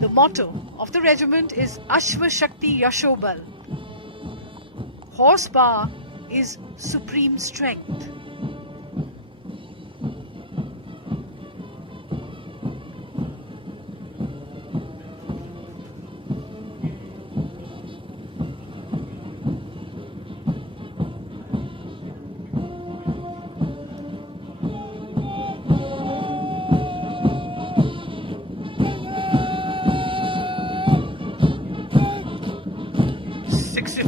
The motto of the regiment is Ashva Shakti Yashobal. Horsepower is supreme strength.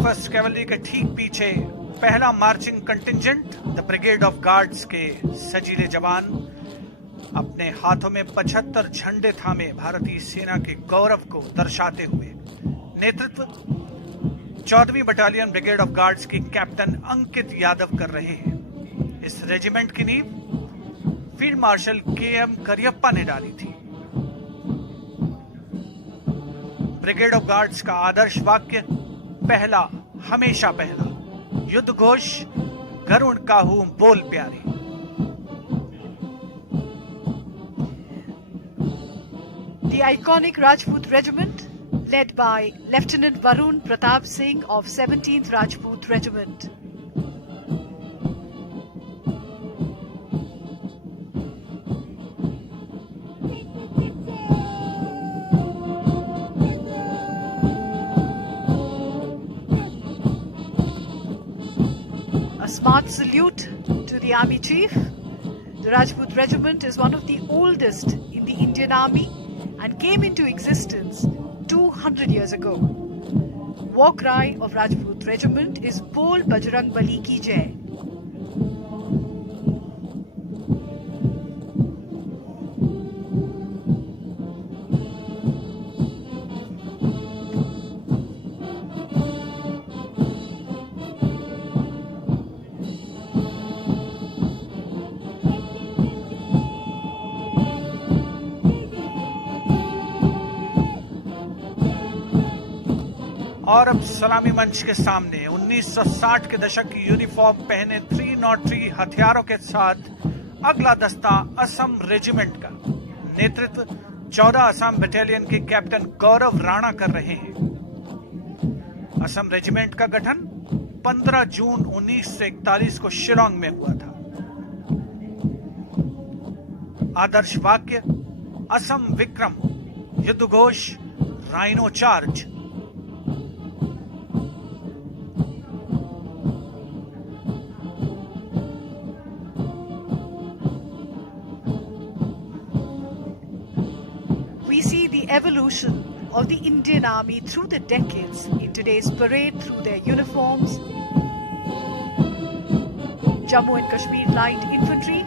First cavalry के ठीक पीछे पहला marching contingent the brigade of guards के सजीले जवान अपने हाथों में 75 झंडे थामे भारतीय सेना के गौरव को दर्शाते हुए नेतृत्व 14वीं बटालियन ब्रिगेड ऑफ गार्ड्स के कैप्टन अंकित यादव कर रहे हैं। इस रेजिमेंट की नींव फील्ड मार्शल के.एम. करियप्पा ने डाली थी। ब्रिगेड ऑफ गार्ड्स का आदर्श वाक्य पहला हमेशा पहला, युद्ध घोष गरुड़ काहू बोल प्यारे। The iconic Rajput Regiment, led by Lieutenant Varun Pratap Singh of 17th Rajput Regiment. A smart salute to the Army Chief. The Rajput Regiment is one of the oldest in the Indian Army and came into existence 200 years ago. War cry of Rajput Regiment is Bol Bajrang Bali Ki Jai. और अब सलामी मंच के सामने 1960 के दशक की uniform पहने 303 हथियारों के साथ अगला दस्ता असम रेजिमेंट का नेतृत्व 14 असम बटालियन के कैप्टन गौरव राणा कर रहे हैं। असम रेजिमेंट का गठन 15 जून 1941 को शिलोंग में हुआ था। आदर्श वाक्य असम विक्रम, युद्ध Ghosh rhino charge. We see the evolution of the Indian Army through the decades in today's parade through their uniforms. Jammu and Kashmir Light Infantry,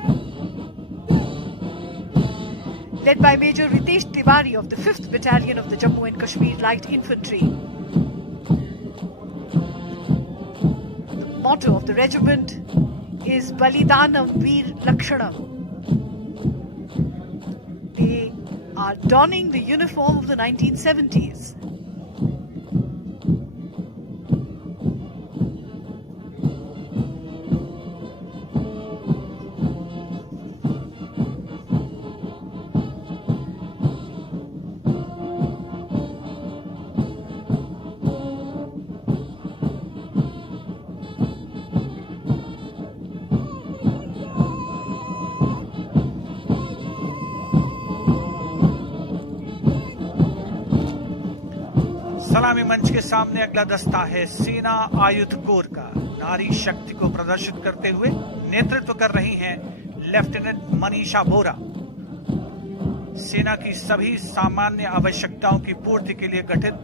led by Major Ritesh Tiwari of the 5th Battalion of the Jammu and Kashmir Light Infantry. The motto of the regiment is Balidanam Veer Lakshanam. They are donning the uniform of the 1970s. सलामी मंच के सामने अगला दस्ता है सेना आयुध core का। नारी शक्ति को प्रदर्शित करते हुए नेतृत्व कर रही हैं लेफ्टिनेंट मनीषा बोरा। सेना की सभी सामान्य आवश्यकताओं की पूर्ति के लिए गठित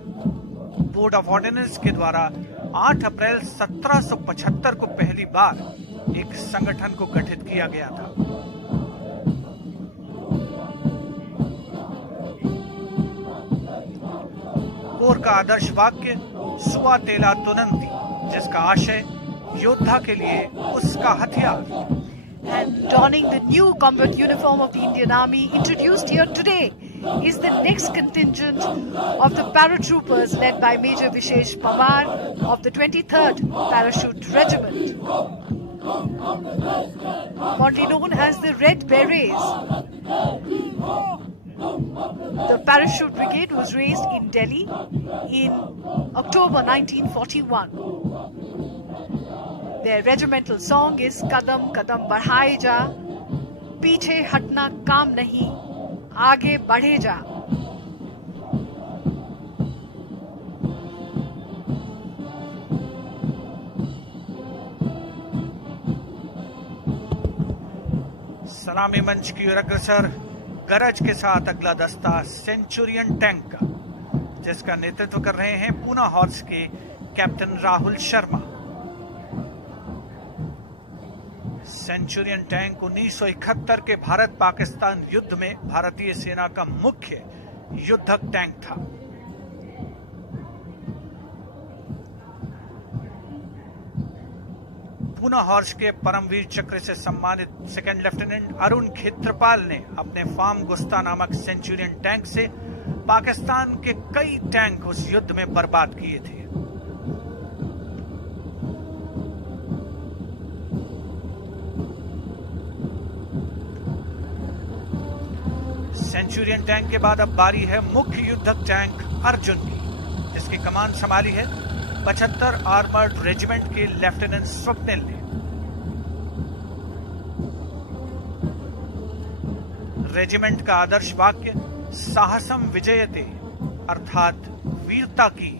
बोर्ड ऑफ ऑर्डिनेंस के द्वारा 8 अप्रैल 1775 को पहली बार एक संगठन को गठित किया गया था। कोर का आदर्श वाक्य सुआ तेला तुनंती, जिसका आशय योद्धा के लिए उसका हथियार। And donning the new combat uniform of the Indian Army, introduced here today is the next contingent of the paratroopers led by Major Vishesh Pawar of the 23rd Parachute Regiment, fondly known as the Red Berets. The Parachute Brigade was raised in Delhi in October 1941. Their regimental song is Kadam Kadam Badhaye Ja, Piche Hatna Kaam Nahi, Aage Badhe Ja. सलामी मंच की ओर अग्रसर गरज के साथ अगला दस्ता Centurion tank का, जिसका नेतृत्व कर रहे हैं पूना हॉर्स के captain Rahul Sharma. Centurion tank 1971 के भारत पाकिस्तान युद्ध में भारतीय सेना का मुख्य युद्धक टैंक था। पूना हॉर्स के परमवीर चक्र से सम्मानित सेकंड लेफ्टिनेंट अरुण खेत्रपाल ने अपने फार्म गुस्ता नामक सेंचुरियन टैंक से पाकिस्तान के कई टैंक उस युद्ध में बर्बाद किए थे। सेंचुरियन टैंक के बाद अब बारी है मुख्य युद्धक टैंक अर्जुन की, जिसकी कमान संभाली है 75 आर्मर्ड रेजिमेंट के लेफ्टिनेंट स्वप्निल ने। रेजिमेंट का आदर्श वाक्य साहसम विजयते, अर्थात वीरता की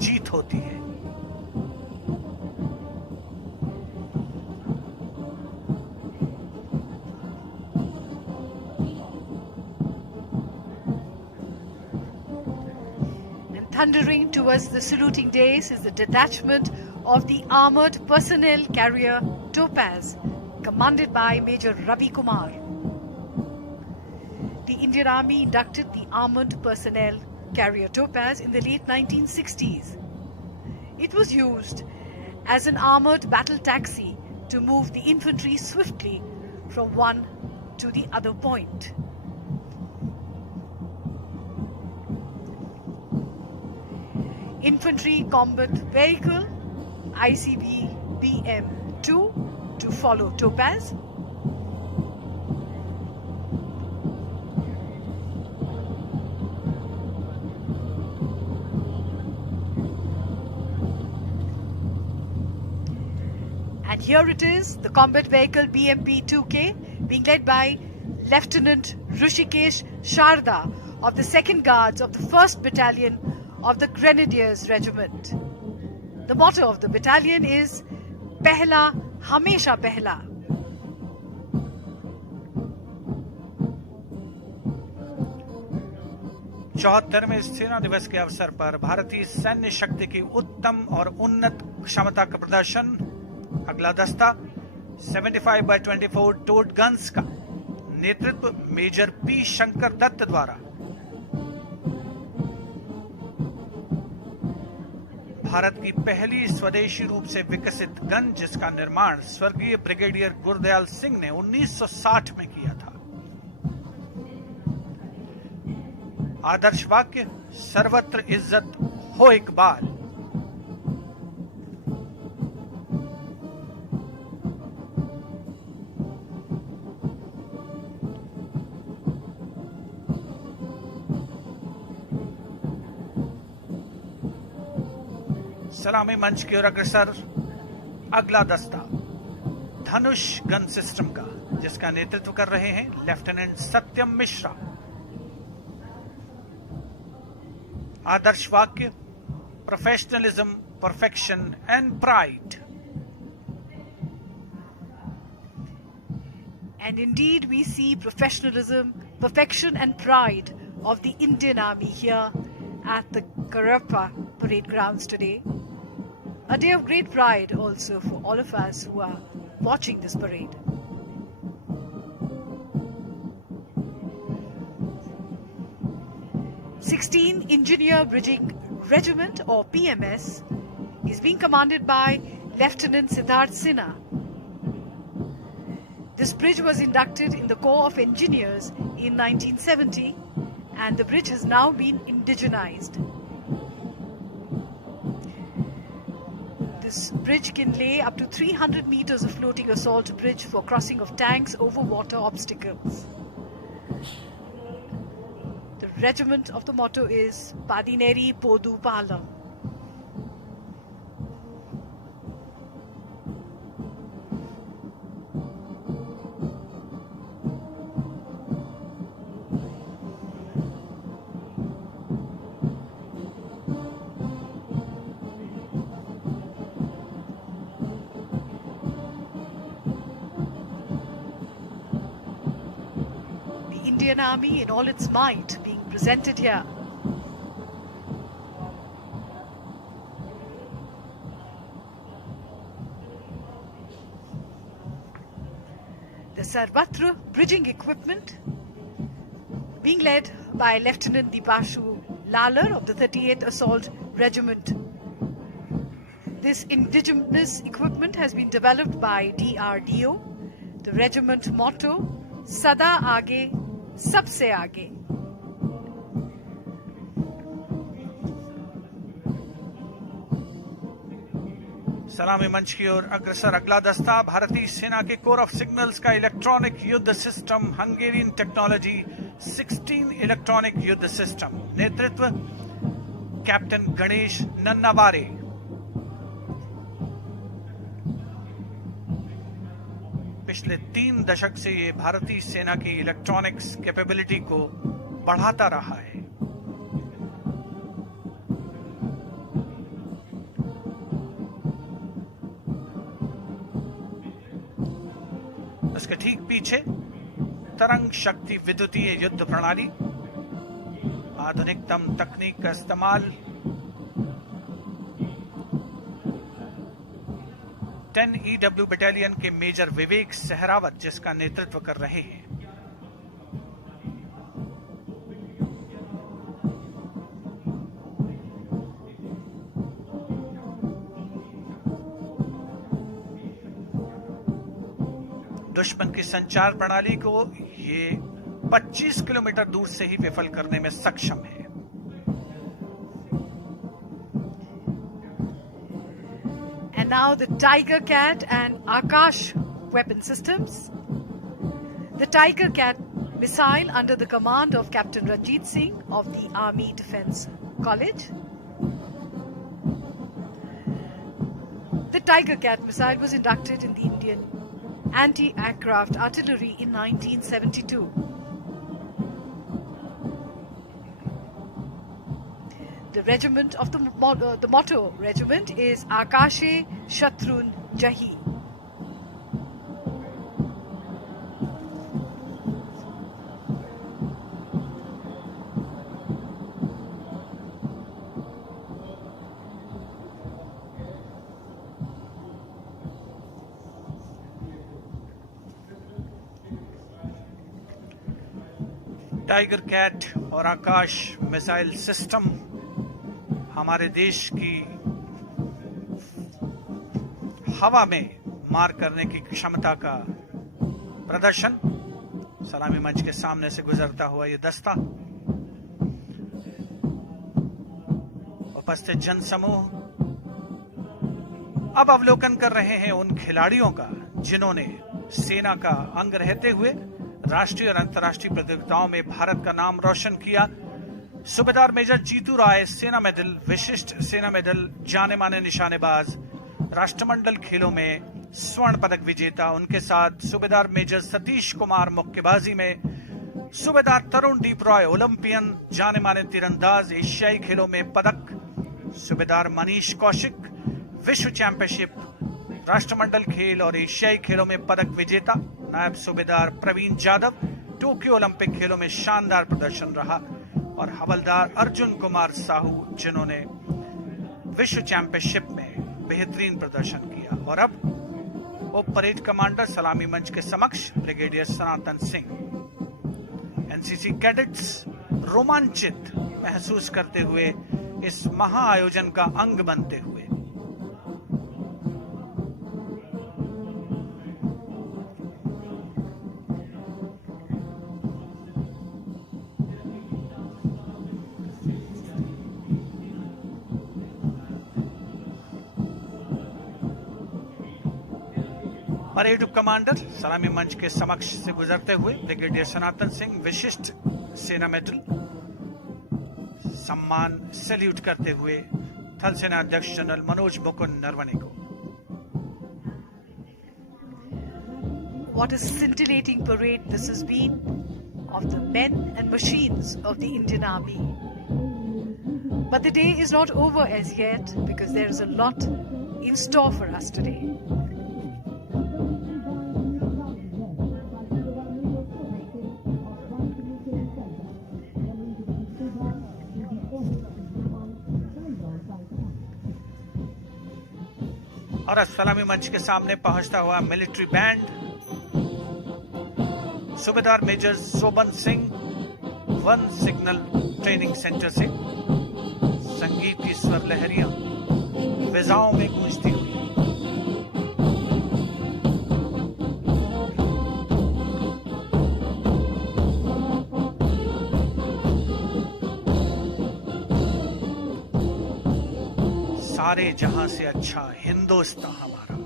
जीत होती है। Thundering towards the saluting dais is the detachment of the armored personnel carrier Topaz, commanded by Major Ravi Kumar. The Indian Army inducted the armored personnel carrier Topaz in the late 1960s. It was used as an armored battle taxi to move the infantry swiftly from one to the other point. Infantry Combat Vehicle ICV BM-2 to follow Topaz. And here it is, the combat vehicle BMP-2K, being led by Lieutenant Rishikesh Sharda of the 2nd Guards of the 1st Battalion of the Grenadiers Regiment. The motto of the battalion is Pehla Hamesha Pehla. चौहत्तरवें सेना दिवस के अवसर पर भारतीय सैन्य शक्ति की उत्तम और उन्नत क्षमता का प्रदर्शन। अगला दस्ता 75x24 टोड गन्स का नेतृत्व मेजर पी शंकर दत्त द्वारा। भारत की पहली स्वदेशी रूप से विकसित गन, जिसका निर्माण स्वर्गीय ब्रिगेडियर गुरदयाल सिंह ने 1960 में किया था। आदर्श वाक्य सर्वत्र इज्जत हो इकबाल। सलामी मंच की ओर अग्रसर अगला दस्ता धनुष गन सिस्टम का, जिसका नेतृत्व कर रहे हैं लेफ्टिनेंट सत्यम मिश्रा। आदर्श वाक्य professionalism, perfection, and pride. And indeed, we see professionalism, perfection, and pride of the Indian Army here at the Cariappa Parade Grounds today. A day of great pride also for all of us who are watching this parade. (16) Engineer Bridging Regiment, or PMS, is being commanded by Lieutenant Siddharth Sinha. This bridge was inducted in the Corps of Engineers in 1970, and the bridge has now been indigenized. This bridge can lay up to 300 meters of floating assault bridge for crossing of tanks over water obstacles. The regiment of the motto is Padineri Podu Palam. Indian Army in all its might being presented here. The Sarvatra bridging equipment being led by Lieutenant Dipashu Lalar of the 38th Assault Regiment. This indigenous equipment has been developed by DRDO. The regiment motto, Sada Aage, Sabse Aage. सलामी मंच की ओर अग्रसर अगला दस्ता भारतीय सेना के core of signals का इलेक्ट्रॉनिक युद्ध सिस्टम हंगेरियन टेक्नोलॉजी 16 इलेक्ट्रॉनिक युद्ध सिस्टम, नेतृत्व कैप्टन गणेश नन्नावारे। पिछले 3 दशक से ये भारतीय सेना की इलेक्ट्रॉनिक्स कैपेबिलिटी को बढ़ाता रहा है। इसके ठीक पीछे तरंग शक्ति विद्युतीय युद्ध प्रणाली, आधुनिकतम तकनीक का इस्तेमाल, 10 EW बटालियन के मेजर विवेक सहरावत जिसका नेतृत्व कर रहे हैं। दुश्मन की संचार प्रणाली को ये 25 किलोमीटर दूर से ही विफल करने में सक्षम है। And now the Tiger Cat and Akash weapon systems. The Tiger Cat missile under the command of Captain Rajit Singh of the Army Defence College. The Tiger Cat missile was inducted in the Indian Anti-Aircraft Artillery in 1972. The regiment of the motto regiment is Akashe Shatrun Jahi. Tiger cat और Akash missile system हमारे देश की हवा में मार करने की क्षमता का प्रदर्शन। सलामी मंच के सामने से गुजरता हुआ ये दस्ता, उपस्थित जनसमूह अब अवलोकन कर रहे हैं उन खिलाड़ियों का जिन्होंने सेना का अंग रहते हुए राष्ट्रीय और अंतर्राष्ट्रीय प्रतियोगिताओं में भारत का नाम रोशन किया। सूबेदार मेजर जीतू राय सेना मेडल, विशिष्ट सेना मेडल, जाने माने निशानेबाज, राष्ट्रमंडल खेलों में स्वर्ण पदक विजेता। उनके साथ सूबेदार मेजर सतीश कुमार मुक्केबाजी में, सूबेदार तरुण दीप रॉय ओलंपियन, जाने माने तीरंदाज, एशियाई खेलों में पदक सूबेदार मनीष कौशिक विश्व चैंपियनशिप, राष्ट्रमंडल खेल और एशियाई खेलों में पदक विजेता। नायब सूबेदार प्रवीण यादव टोक्यो ओलंपिक खेलों में शानदार प्रदर्शन रहा। और हवलदार अर्जुन कुमार साहू जिन्होंने विश्व चैंपियनशिप में बेहतरीन प्रदर्शन किया। और अब उप परेड कमांडर सलामी मंच के समक्ष ब्रिगेडियर सनातन सिंह। एनसीसी कैडेट्स रोमांचित महसूस करते हुए इस महा आयोजन का अंग बनते हुए। परेड उप कमांडर सलामी मंच के समक्ष से गुजरते हुए ब्रिगेडियर सनातन सिंह विशिष्ट सेना मेडल सम्मान सैल्यूट करते हुए थल सेना अध्यक्ष जनरल मनोज मुकुंद नरवणे को। What a scintillating parade this has been of the men and machines of the Indian Army. But the day is not over as yet, because there is a lot in store for us today. और सलामी मंच के सामने पहुंचता हुआ military band, subedar major Soban Singh one signal training centre से संगीत की स्वर लहरियां फिजाओं में गूंजती हुई। सारे जहां से अच्छा हिंदुस्तान हमारा,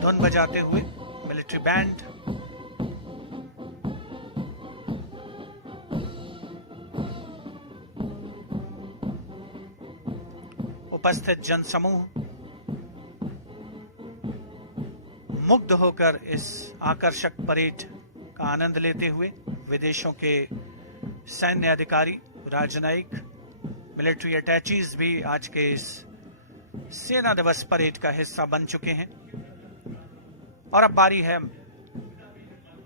धुन बजाते हुए मिलिट्री बैंड उपस्थित जनसमूह मुग्ध होकर इस आकर्षक परेड का आनंद लेते हुए। विदेशों के सैन्य अधिकारी, राजनयिक, मिलिट्री अटैचीज भी आज के इस सेना दिवस परेड का हिस्सा बन चुके हैं। और अब बारी है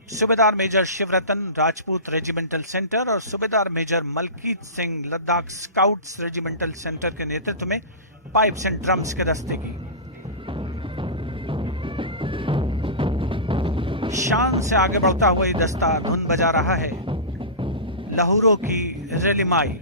सूबेदार major Shivratan Rajput regimental centre और सूबेदार major Malkit Singh Ladakh scouts regimental centre के नेतृत्व में पाइप्स एंड ड्रम्स के दस्ते की। शान से आगे बढ़ता हुआ ये दस्ता धुन बजा रहा है लहूरों की रेलिमाई।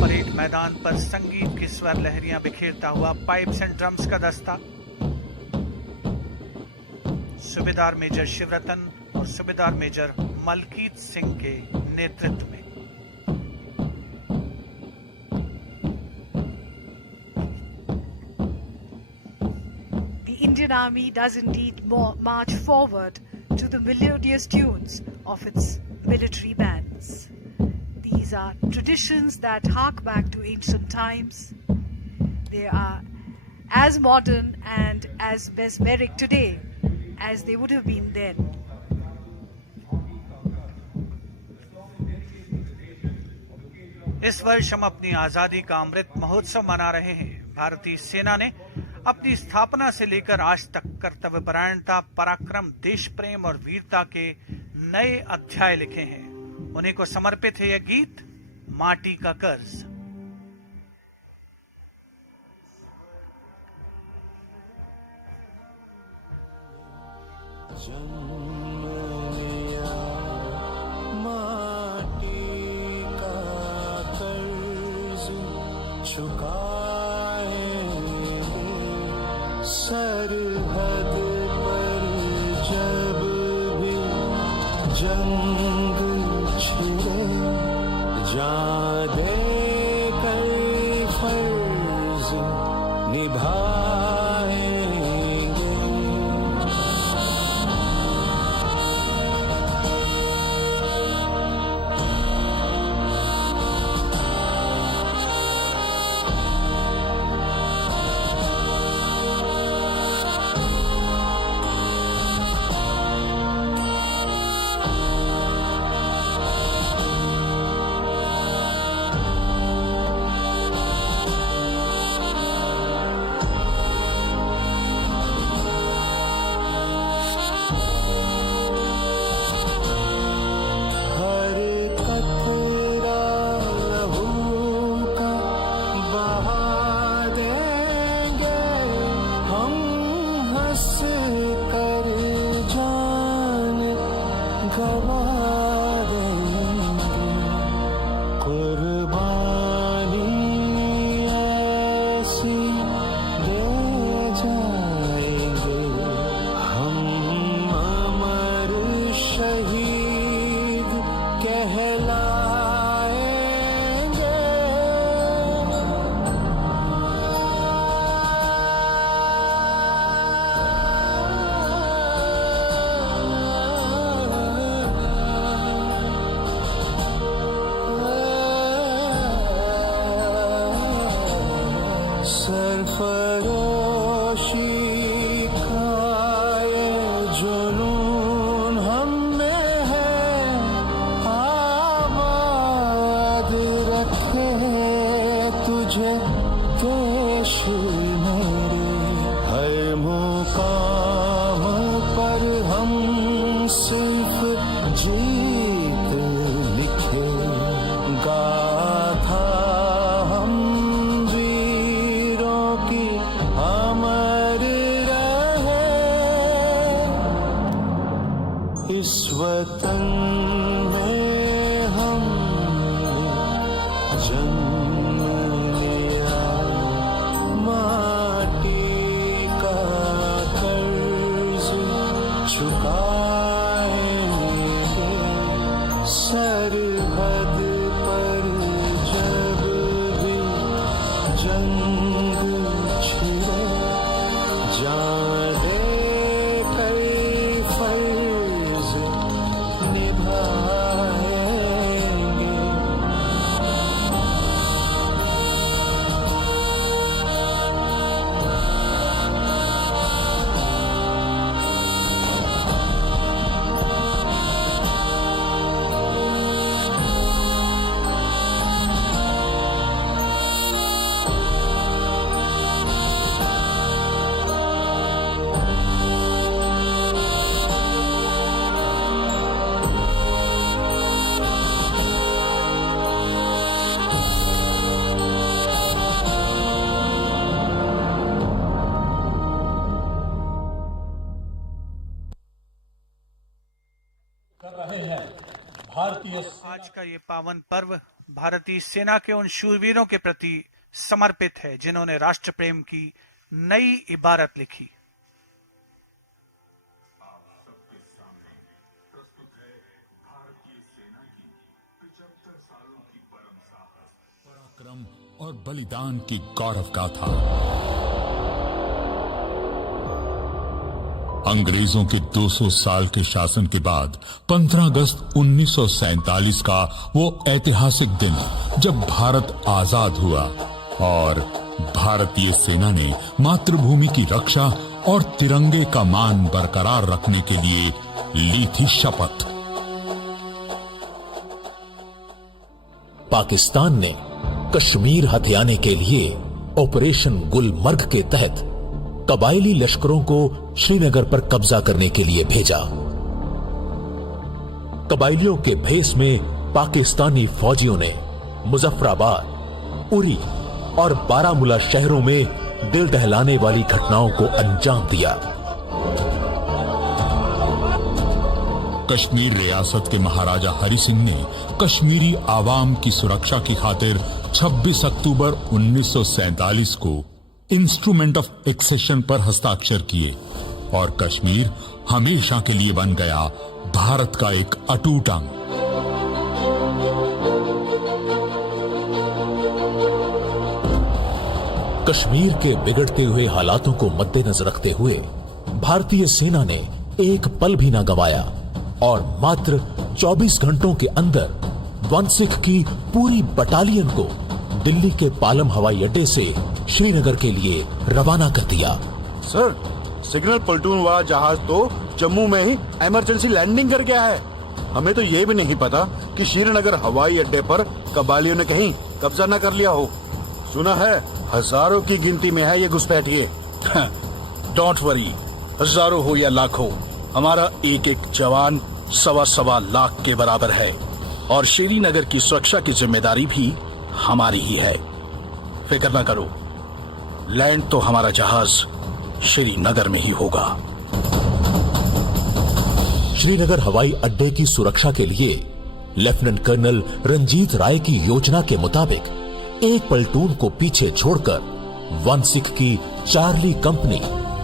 परेड मैदान पर संगीत की स्वर लहरियां बिखेरता हुआ पाइप्स एंड ड्रम्स का दस्ता सूबेदार मेजर शिवरतन और सूबेदार मेजर मलकीत सिंह के नेतृत्व में। The Indian Army does indeed march forward to the melodious tunes of its military bands. These are traditions that hark back to ancient times. They are as modern and as mesmeric today as they would have been then. इस वर्ष हम अपनी आजादी का अमृत महोत्सव मना रहे हैं। भारतीय सेना ने अपनी स्थापना से लेकर आज तक कर्तव्यपरायणता, पराक्रम, देश प्रेम और वीरता के नए अध्याय लिखे हैं। उन्हीं को समर्पित है यह गीत, माटी का कर्ज। माटी का कर्ज चुकाएंगे, सरहद पर जब भी जंग छिड़े जान दे कर फर्ज निभाएंगे। हर कतरा लहू का बहा देंगे हम, हंस कर जान गवा देंगे। कुर्बानी ऐसी दे जाएंगे हम, अमर शहीद कहलाएंगे। सरफरोशी का ये जुनून हम में है, आबाद रखे तुझे देश मेरे। हर मुकाम पर हम सिर्फ जीत लिखे, गाथा हम वीरों की अमर रहे। इस वतन में हमने जन्म लिया, माटी का कर्ज चुकाएंगे। सरहद पर जब भी जंग छिड़े, जान दे कर फर्ज निभाएंगे। कर रहे हैं भारतीय आज का ये पावन पर्व भारतीय सेना के उन शूरवीरों के प्रति समर्पित है जिन्होंने राष्ट्र प्रेम की नई इबारत लिखी। पराक्रम और बलिदान की गौरव गाथा। अंग्रेजों के 200 साल के शासन के बाद 15 अगस्त 1947 का वो ऐतिहासिक दिन जब भारत आजाद हुआ और भारतीय सेना ने मातृभूमि की रक्षा और तिरंगे का मान बरकरार रखने के लिए ली थी शपथ। पाकिस्तान ने कश्मीर हथियाने के लिए ऑपरेशन गुलमर्ग के तहत कबायली लश्करों को श्रीनगर पर कब्जा करने के लिए भेजा। कबायलियों के भेष में पाकिस्तानी फौजियों ने मुजफ्फराबाद, उरी और बारामूला शहरों में दिल दहलाने वाली घटनाओं को अंजाम दिया। कश्मीर रियासत के महाराजा हरि सिंह ने कश्मीरी आवाम की सुरक्षा की खातिर 26 अक्टूबर 1947 को इंस्ट्रूमेंट ऑफ एक्सेशन पर हस्ताक्षर किए और कश्मीर हमेशा के लिए बन गया भारत का एक अटूट अंग। कश्मीर के बिगड़ते हुए हालातों को मद्देनजर रखते हुए भारतीय सेना ने एक पल भी न गंवाया और मात्र 24 घंटों के अंदर 1/6 की पूरी बटालियन को दिल्ली के पालम हवाई अड्डे से श्रीनगर के लिए रवाना कर दिया। सर, सिग्नल प्लेटून वाला जहाज तो जम्मू में ही इमरजेंसी लैंडिंग कर गया है। हमें तो ये भी नहीं पता कि श्रीनगर हवाई अड्डे पर कबालियों ने कहीं कब्जा न कर लिया हो। सुना है हजारों की गिनती में है ये घुसपैठिए। डोंट वरी, हजारों हो या लाखों, हमारा एक एक जवान 1.25 लाख के बराबर है और श्रीनगर की सुरक्षा की जिम्मेदारी भी हमारी ही है। फिक्र न करो, लैंड तो हमारा जहाज श्रीनगर में ही होगा। श्रीनगर हवाई अड्डे की सुरक्षा के लिए लेफ्टिनेंट कर्नल रंजीत राय की योजना के मुताबिक एक प्लेटून को पीछे छोड़कर 1/6 की चार्ली कंपनी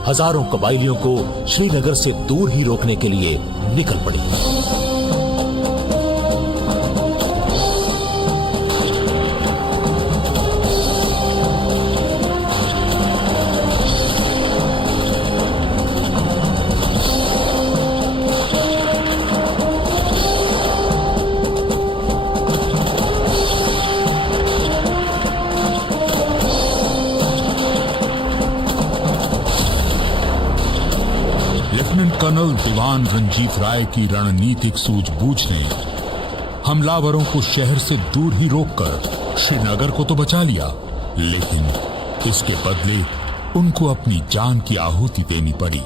हजारों कबायलियों को श्रीनगर से दूर ही रोकने के लिए निकल पड़ी। कर्नल दीवान रंजीत राय की रणनीतिक सूझबूझ ने हमलावरों को शहर से दूर ही रोककर श्रीनगर को तो बचा लिया, लेकिन इसके बदले उनको अपनी जान की आहुति देनी पड़ी।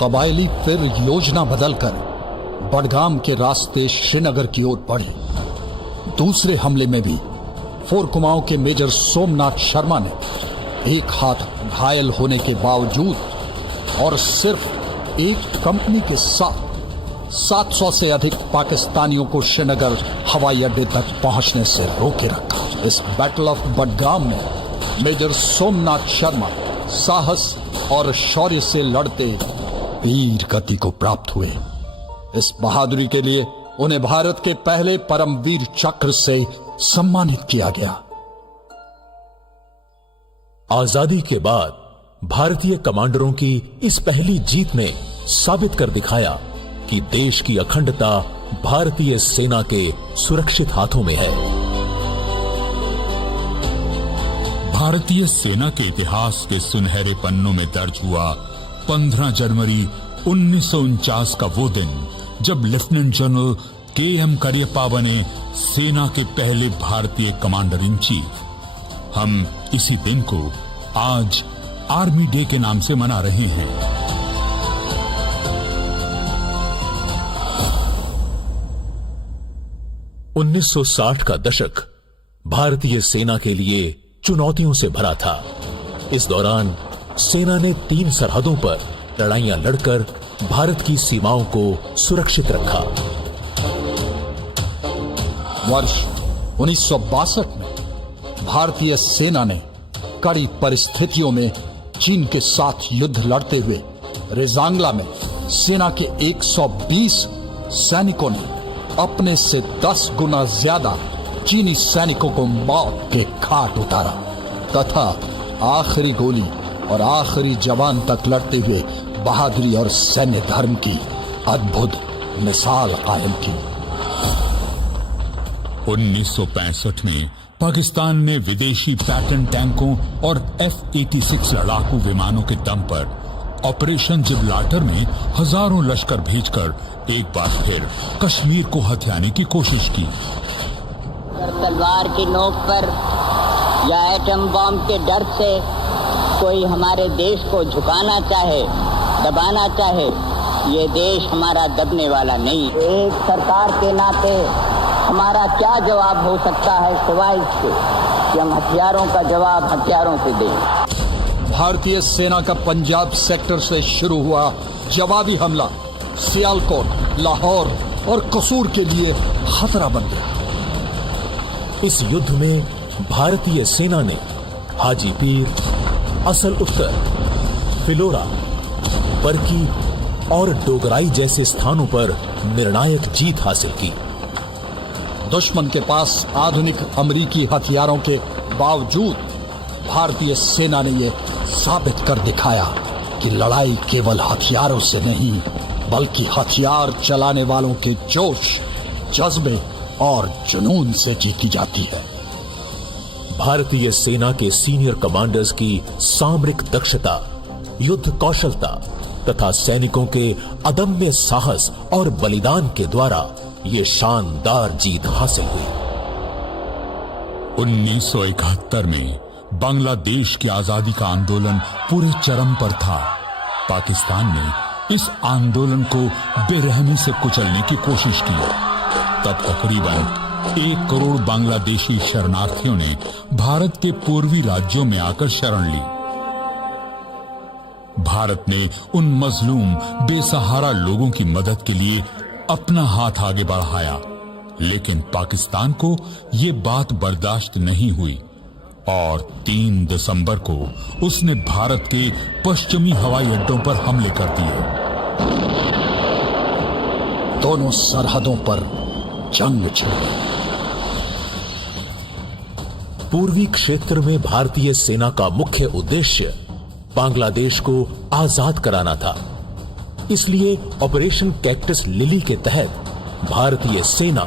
कबायली फिर योजना बदलकर बडगाम के रास्ते श्रीनगर की ओर बढ़े। दूसरे हमले में भी 4 कुमाऊं के मेजर सोमनाथ शर्मा ने एक हाथ घायल होने के बावजूद और सिर्फ एक कंपनी के साथ 700 से अधिक पाकिस्तानियों को श्रीनगर हवाई अड्डे तक पहुंचने से रोके रखा। इस बैटल ऑफ बडगाम में मेजर सोमनाथ शर्मा साहस और शौर्य से लड़ते वीर गति को प्राप्त हुए। इस बहादुरी के लिए उन्हें भारत के पहले परमवीर चक्र से सम्मानित किया गया। आजादी के बाद भारतीय कमांडरों की इस पहली जीत ने साबित कर दिखाया कि देश की अखंडता भारतीय सेना के सुरक्षित हाथों में है। भारतीय सेना के इतिहास के सुनहरे पन्नों में दर्ज हुआ 15 जनवरी 1949 का वो दिन जब लेफ्टिनेंट जनरल के.एम. करियप्पा बने सेना के पहले भारतीय कमांडर इन चीफ। हम इसी दिन को आज आर्मी डे के नाम से मना रहे हैं। उन्नीस 1960 का दशक भारतीय सेना के लिए चुनौतियों से भरा था। इस दौरान सेना ने 3 सरहदों पर लड़ाइयां लड़कर भारत की सीमाओं को सुरक्षित रखा। वर्ष 1962 में भारतीय सेना ने कड़ी परिस्थितियों में चीन के साथ युद्ध लड़ते हुए रेजांगला में सेना के 120 सैनिकों ने अपने से 10 गुना ज्यादा चीनी सैनिकों को मौत के घाट उतारा तथा आखिरी गोली और आखिरी जवान तक लड़ते हुए बहादुरी और सैन्य धर्म की अद्भुत मिसाल कायम की। 1965 में पाकिस्तान ने विदेशी पैटर्न टैंकों और F-86 लड़ाकू विमानों के दम पर ऑपरेशन जिब्राल्टर में हजारों लश्कर भेजकर एक बार फिर कश्मीर को हथियाने की कोशिश की। तलवार की नोक पर या एटम बम के डर से कोई हमारे देश को झुकाना चाहे, दबाना चाहे, ये देश हमारा दबने वाला नहीं। एक सरकार के नाते हमारा क्या जवाब हो सकता है सिवाय इसके कि हम हथियारों का जवाब हथियारों से दें। भारतीय सेना का पंजाब सेक्टर से शुरू हुआ जवाबी हमला सियालकोट, लाहौर और कसूर के लिए खतरा बन गया। इस युद्ध में भारतीय सेना ने हाजीपीर, असल उत्तर, फिलोरा, बरकी और डोगराई जैसे स्थानों पर निर्णायक जीत हासिल की। दुश्मन के पास आधुनिक अमेरिकी हथियारों के बावजूद भारतीय सेना ने ये साबित कर दिखाया कि लड़ाई केवल हथियारों से नहीं बल्कि हथियार चलाने वालों के जोश, जज्बे और जुनून से जीती जाती है। भारतीय सेना के सीनियर कमांडर्स की सामरिक दक्षता, युद्ध कौशलता तथा सैनिकों के अदम्य साहस और बलिदान के द्वारा ये शानदार जीत हासिल हुई। 1971 में बांग्लादेश की आजादी का आंदोलन पूरे चरम पर था। पाकिस्तान ने इस आंदोलन को बेरहमी से कुचलने की कोशिश की। तब तकरीबन 1 करोड़ बांग्लादेशी शरणार्थियों ने भारत के पूर्वी राज्यों में आकर शरण ली। भारत ने उन मजलूम बेसहारा लोगों की मदद के लिए अपना हाथ आगे बढ़ाया, लेकिन पाकिस्तान को ये बात बर्दाश्त नहीं हुई और 3 दिसंबर को उसने भारत के पश्चिमी हवाई अड्डों पर हमले कर दिए। दोनों सरहदों पर जंग छिड़ी। पूर्वी क्षेत्र में भारतीय सेना का मुख्य उद्देश्य बांग्लादेश को आजाद कराना था। इसलिए ऑपरेशन कैक्टस लिली के तहत भारतीय सेना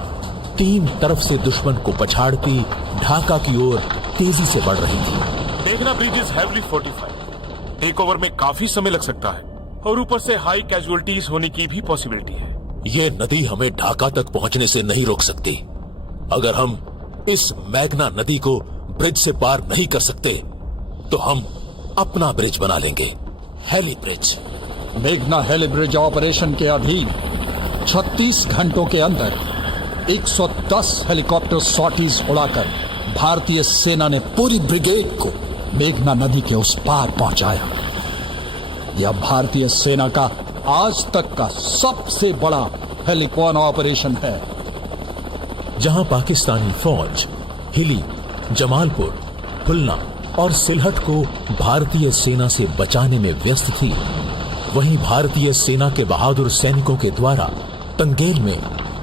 3 तरफ से दुश्मन को पछाड़ती ढाका की ओर तेजी से बढ़ रही थी। देखना bridge is heavily fortified. Take over में काफी समय लग सकता है और ऊपर से हाई कैजुअलिटीज होने की भी पॉसिबिलिटी है। ये नदी हमें ढाका तक पहुंचने से नहीं रोक सकती। अगर हम इस मैग्ना नदी को ब्रिज से पार नहीं कर सकते तो हम अपना ब्रिज बना लेंगे, हेली ब्रिज। मेघना हेली ब्रिज ऑपरेशन के अधीन 36 घंटों के अंदर 110 हेलीकॉप्टर सॉर्टीज उड़ाकर भारतीय सेना ने पूरी ब्रिगेड को मेघना नदी के उस पार पहुंचाया। यह भारतीय सेना का आज तक का सबसे बड़ा हेलीकॉन ऑपरेशन है। जहां पाकिस्तानी फौज हिली, जमालपुर, खुलना और सिलहट को भारतीय सेना से बचाने में व्यस्त थी, वहीं भारतीय सेना के बहादुर सैनिकों के द्वारा तंगेल में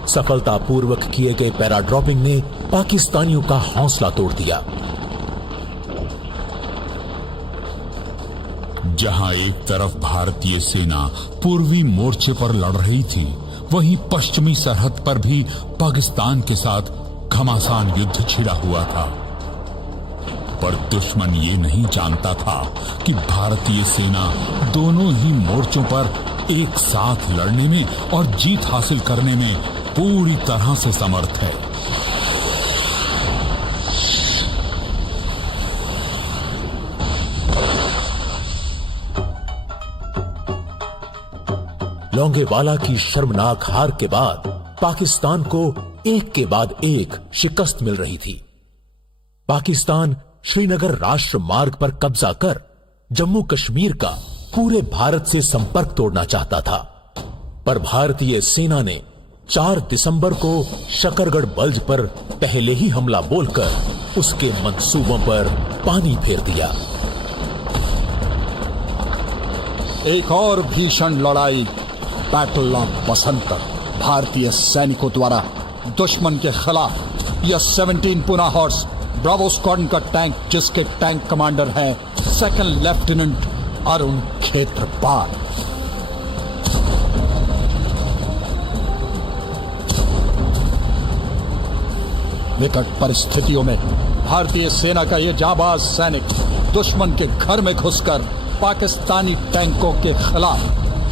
सफलतापूर्वक किए गए पैराड्रॉपिंग ने पाकिस्तानियों का हौसला तोड़ दिया। जहां एक तरफ भारतीय सेना पूर्वी मोर्चे पर लड़ रही थी, वहीं पश्चिमी सरहद पर भी पाकिस्तान के साथ घमासान युद्ध छिड़ा हुआ था। पर दुश्मन ये नहीं जानता था कि भारतीय सेना दोनों ही मोर्चों पर एक साथ लड़ने में और जीत हासिल करने में पूरी तरह से समर्थ है। लोंगेवाला की शर्मनाक हार के बाद पाकिस्तान को एक के बाद एक शिकस्त मिल रही थी। पाकिस्तान श्रीनगर राष्ट्र मार्ग पर कब्जा कर जम्मू कश्मीर का पूरे भारत से संपर्क तोड़ना चाहता था, पर भारतीय सेना ने 4 दिसंबर को शकरगढ़ बल्ज पर पहले ही हमला बोलकर उसके मंसूबों पर पानी फेर दिया। एक और भीषण लड़ाई बैटल ऑफ बसंतर भारतीय सैनिकों द्वारा दुश्मन के खिलाफ। यह 17 पुना हॉर्स ब्रावो स्क्वाड्रन का टैंक, जिसके टैंक कमांडर है 2nd लेफ्टिनेंट अरुण खेत्रपाल। विकट परिस्थितियों में भारतीय सेना का यह जाबाज सैनिक दुश्मन के घर में घुसकर पाकिस्तानी टैंकों के खिलाफ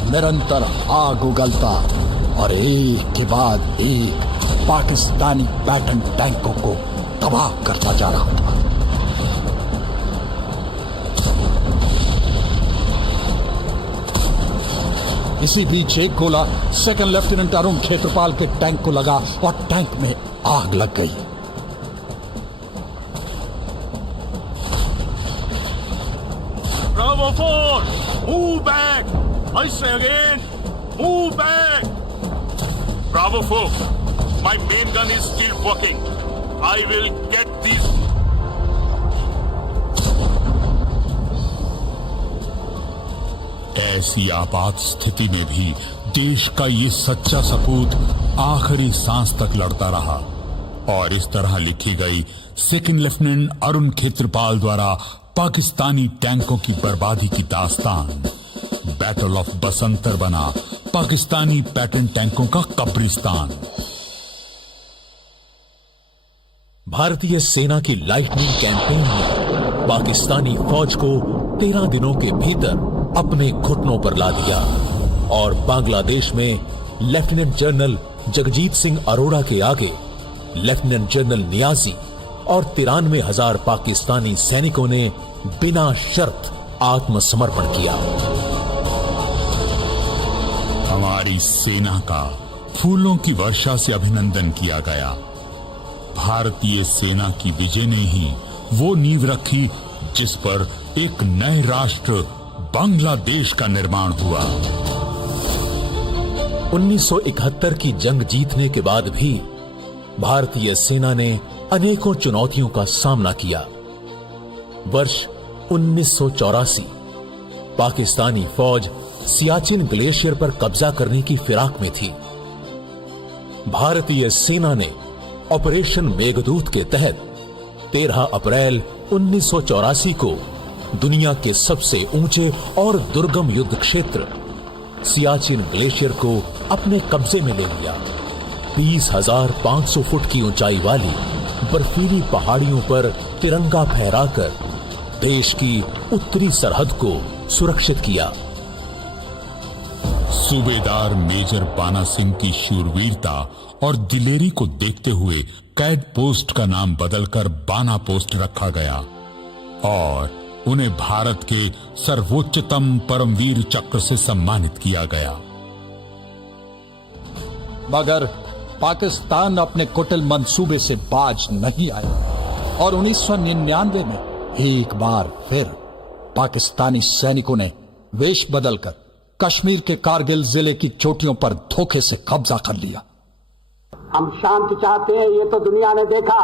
निरंतर आग उगलता और एक के बाद एक पाकिस्तानी बैटन टैंकों को तबाह करता जा रहा था। इसी बीच एक गोला 2nd लेफ्टिनेंट अरुण खेत्रपाल के टैंक को लगा और टैंक में आग लग गई। Bravo 4, move back. I say again, move back. Bravo 4, my main gun is still working. I will get these. ऐसी आपात स्थिति में भी देश का ये सच्चा सपूत आखिरी सांस तक लड़ता रहा और इस तरह लिखी गई 2nd लेफ्टिनेंट अरुण खेत्रपाल द्वारा पाकिस्तानी टैंकों की बर्बादी की दास्तान। बैटल ऑफ बसंतर बना पाकिस्तानी पैटर्न टैंकों का कब्रिस्तान। भारतीय सेना की लाइटनिंग कैंपेन ने पाकिस्तानी फौज को 13 दिनों के भीतर अपने घुटनों पर ला दिया और बांग्लादेश में लेफ्टिनेंट जनरल जगजीत सिंह अरोड़ा के आगे लेफ्टिनेंट जनरल नियाजी और 93,000 पाकिस्तानी सैनिकों ने बिना शर्त आत्मसमर्पण किया। हमारी सेना का फूलों की वर्षा से अभिनंदन किया गया। भारतीय सेना की विजय ने ही वो नींव रखी जिस पर एक नए राष्ट्र बांग्लादेश का निर्माण हुआ। 1971 की जंग जीतने के बाद भी भारतीय सेना ने अनेकों चुनौतियों का सामना किया। वर्ष 1984 पाकिस्तानी फौज सियाचिन ग्लेशियर पर कब्जा करने की फिराक में थी। भारतीय सेना ने ऑपरेशन मेघदूत के तहत 13 अप्रैल 1984 को दुनिया के सबसे ऊंचे और दुर्गम युद्ध क्षेत्र सियाचिन ग्लेशियर को अपने कब्जे में ले लिया। 20,500 फुट की ऊंचाई वाली बर्फीली पहाड़ियों पर तिरंगा फहराकर देश की उत्तरी सरहद को सुरक्षित किया। सूबेदार मेजर बाना सिंह की शूरवीरता और दिलेरी को देखते हुए कैड पोस्ट का नाम बदलकर बाना पोस्ट रखा गया और उन्हें भारत के सर्वोच्चतम परमवीर चक्र से सम्मानित किया गया। मगर पाकिस्तान अपने कुटिल मंसूबे से बाज नहीं आया और 1999 में एक बार फिर पाकिस्तानी सैनिकों ने वेश बदलकर कश्मीर के कारगिल जिले की चोटियों पर धोखे से कब्जा कर लिया। हम शांति चाहते हैं, ये तो दुनिया ने देखा।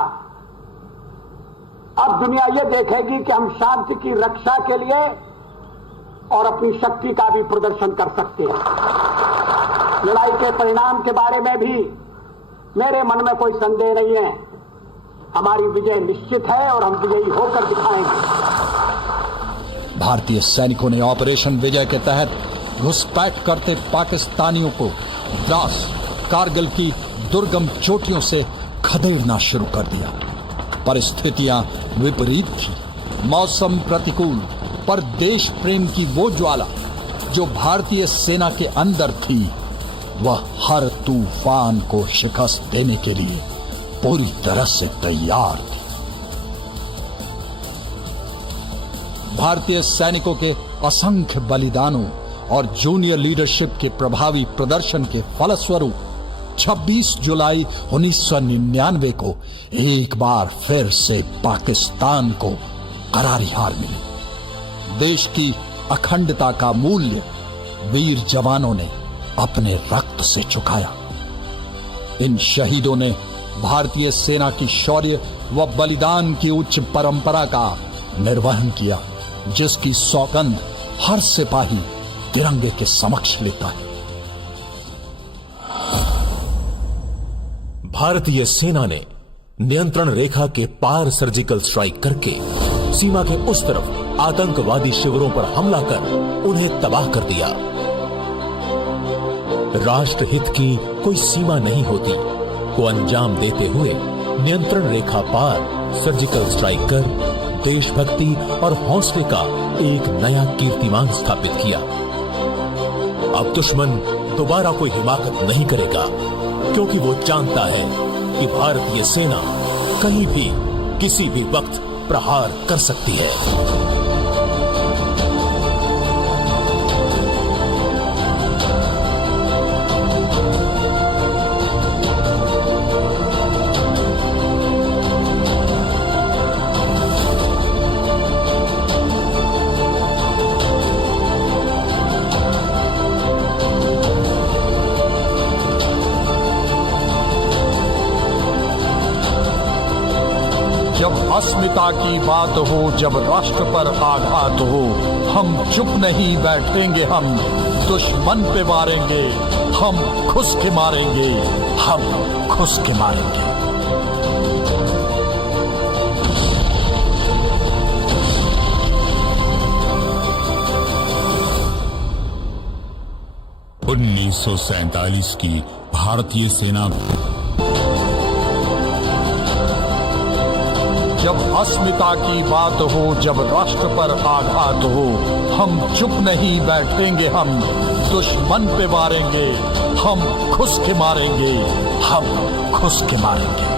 अब दुनिया ये देखेगी कि हम शांति की रक्षा के लिए और अपनी शक्ति का भी प्रदर्शन कर सकते हैं। लड़ाई के परिणाम के बारे में भी मेरे मन में कोई संदेह नहीं है। हमारी विजय निश्चित है और हम विजयी होकर दिखाएंगे। भारतीय सैनिकों ने ऑपरेशन विजय के तहत घुसपैठ करते पाकिस्तानियों को द्रास कारगिल की दुर्गम चोटियों से खदेड़ना शुरू कर दिया। परिस्थितियां विपरीत थी, मौसम प्रतिकूल, पर देश प्रेम की वो ज्वाला जो भारतीय सेना के अंदर थी वह हर तूफान को शिकस्त देने के लिए पूरी तरह से तैयार थी। भारतीय सैनिकों के असंख्य बलिदानों और जूनियर लीडरशिप के प्रभावी प्रदर्शन के फलस्वरूप 26 जुलाई 1999 को एक बार फिर से पाकिस्तान को करारी हार मिली। देश की अखंडता का मूल्य वीर जवानों ने अपने रक्त से चुकाया। इन शहीदों ने भारतीय सेना की शौर्य व बलिदान की उच्च परंपरा का निर्वहन किया, जिसकी सौगंध हर सिपाही तिरंगे के समक्ष लेता है। भारतीय सेना ने नियंत्रण रेखा के पार सर्जिकल स्ट्राइक करके सीमा के उस तरफ आतंकवादी शिविरों पर हमला कर उन्हें तबाह कर दिया। राष्ट्रहित की कोई सीमा नहीं होती को अंजाम देते हुए नियंत्रण रेखा पार सर्जिकल स्ट्राइक कर देशभक्ति और हौसले का एक नया कीर्तिमान स्थापित किया। अब दुश्मन दोबारा कोई हिमाकत नहीं करेगा, क्योंकि वो जानता है कि भारतीय सेना कहीं भी किसी भी वक्त प्रहार कर सकती है। जब अस्मिता की बात हो, जब राष्ट्र पर आघात हो, हम चुप नहीं बैठेंगे, हम दुश्मन पे मारेंगे, हम खुश के मारेंगे, हम खुश के मारेंगे। 1947 की भारतीय सेना जब अस्मिता की बात हो, जब राष्ट्र पर आघात हो, हम चुप नहीं बैठेंगे, हम दुश्मन पे मारेंगे, हम खुश के मारेंगे, हम खुश के मारेंगे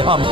हम।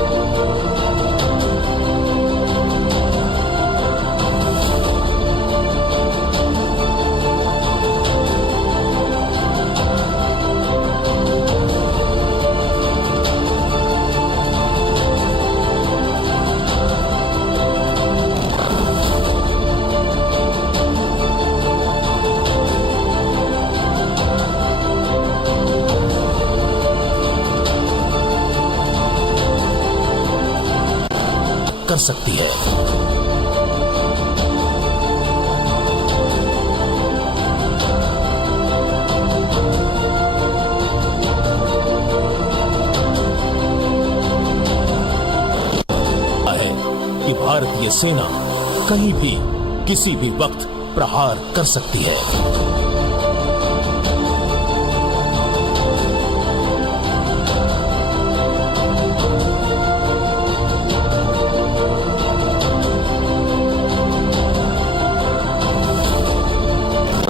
कर सकती है। कि भारतीय सेना कहीं भी किसी भी वक्त प्रहार कर सकती है।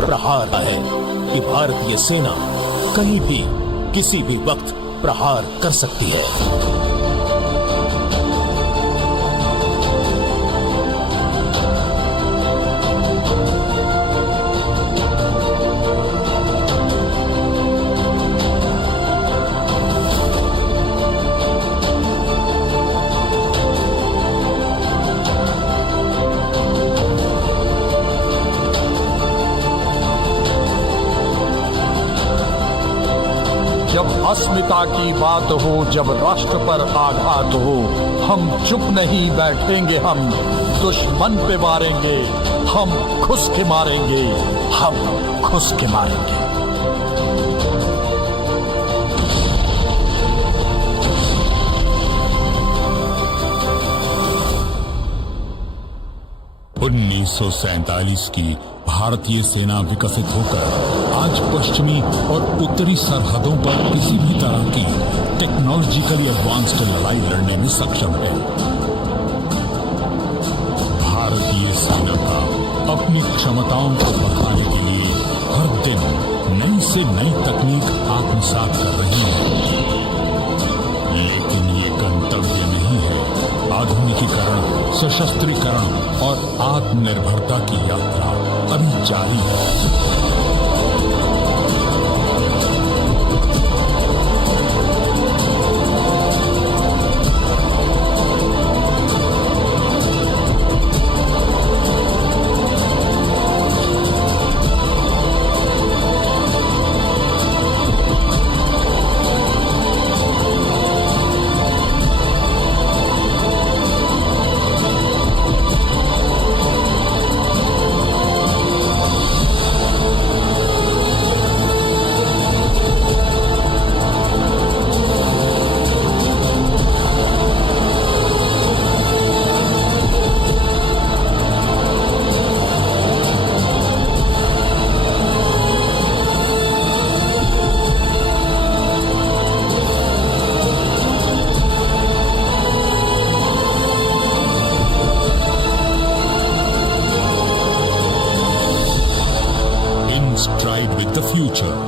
प्रहार है कि भारतीय सेना कहीं भी किसी भी वक्त प्रहार कर सकती है। जब अस्मिता की बात हो, जब राष्ट्र पर आघात हो, हम चुप नहीं बैठेंगे, हम दुश्मन पे मारेंगे, हम खुश के मारेंगे, हम खुश के मारेंगे। 1947 की भारतीय सेना विकसित होकर आज पश्चिमी और उत्तरी सरहदों पर किसी भी तरह की टेक्नोलॉजिकली एडवांस्ड लड़ाई लड़ने में सक्षम है। भारतीय सेना का अपनी क्षमताओं को बढ़ाने के लिए हर दिन नई से नई तकनीक आत्मसात कर रही है, लेकिन ये गंतव्य नहीं है। आधुनिकीकरण, सशस्त्रीकरण और आत्मनिर्भरता की यात्रा अभी जारी है। Stride with the future.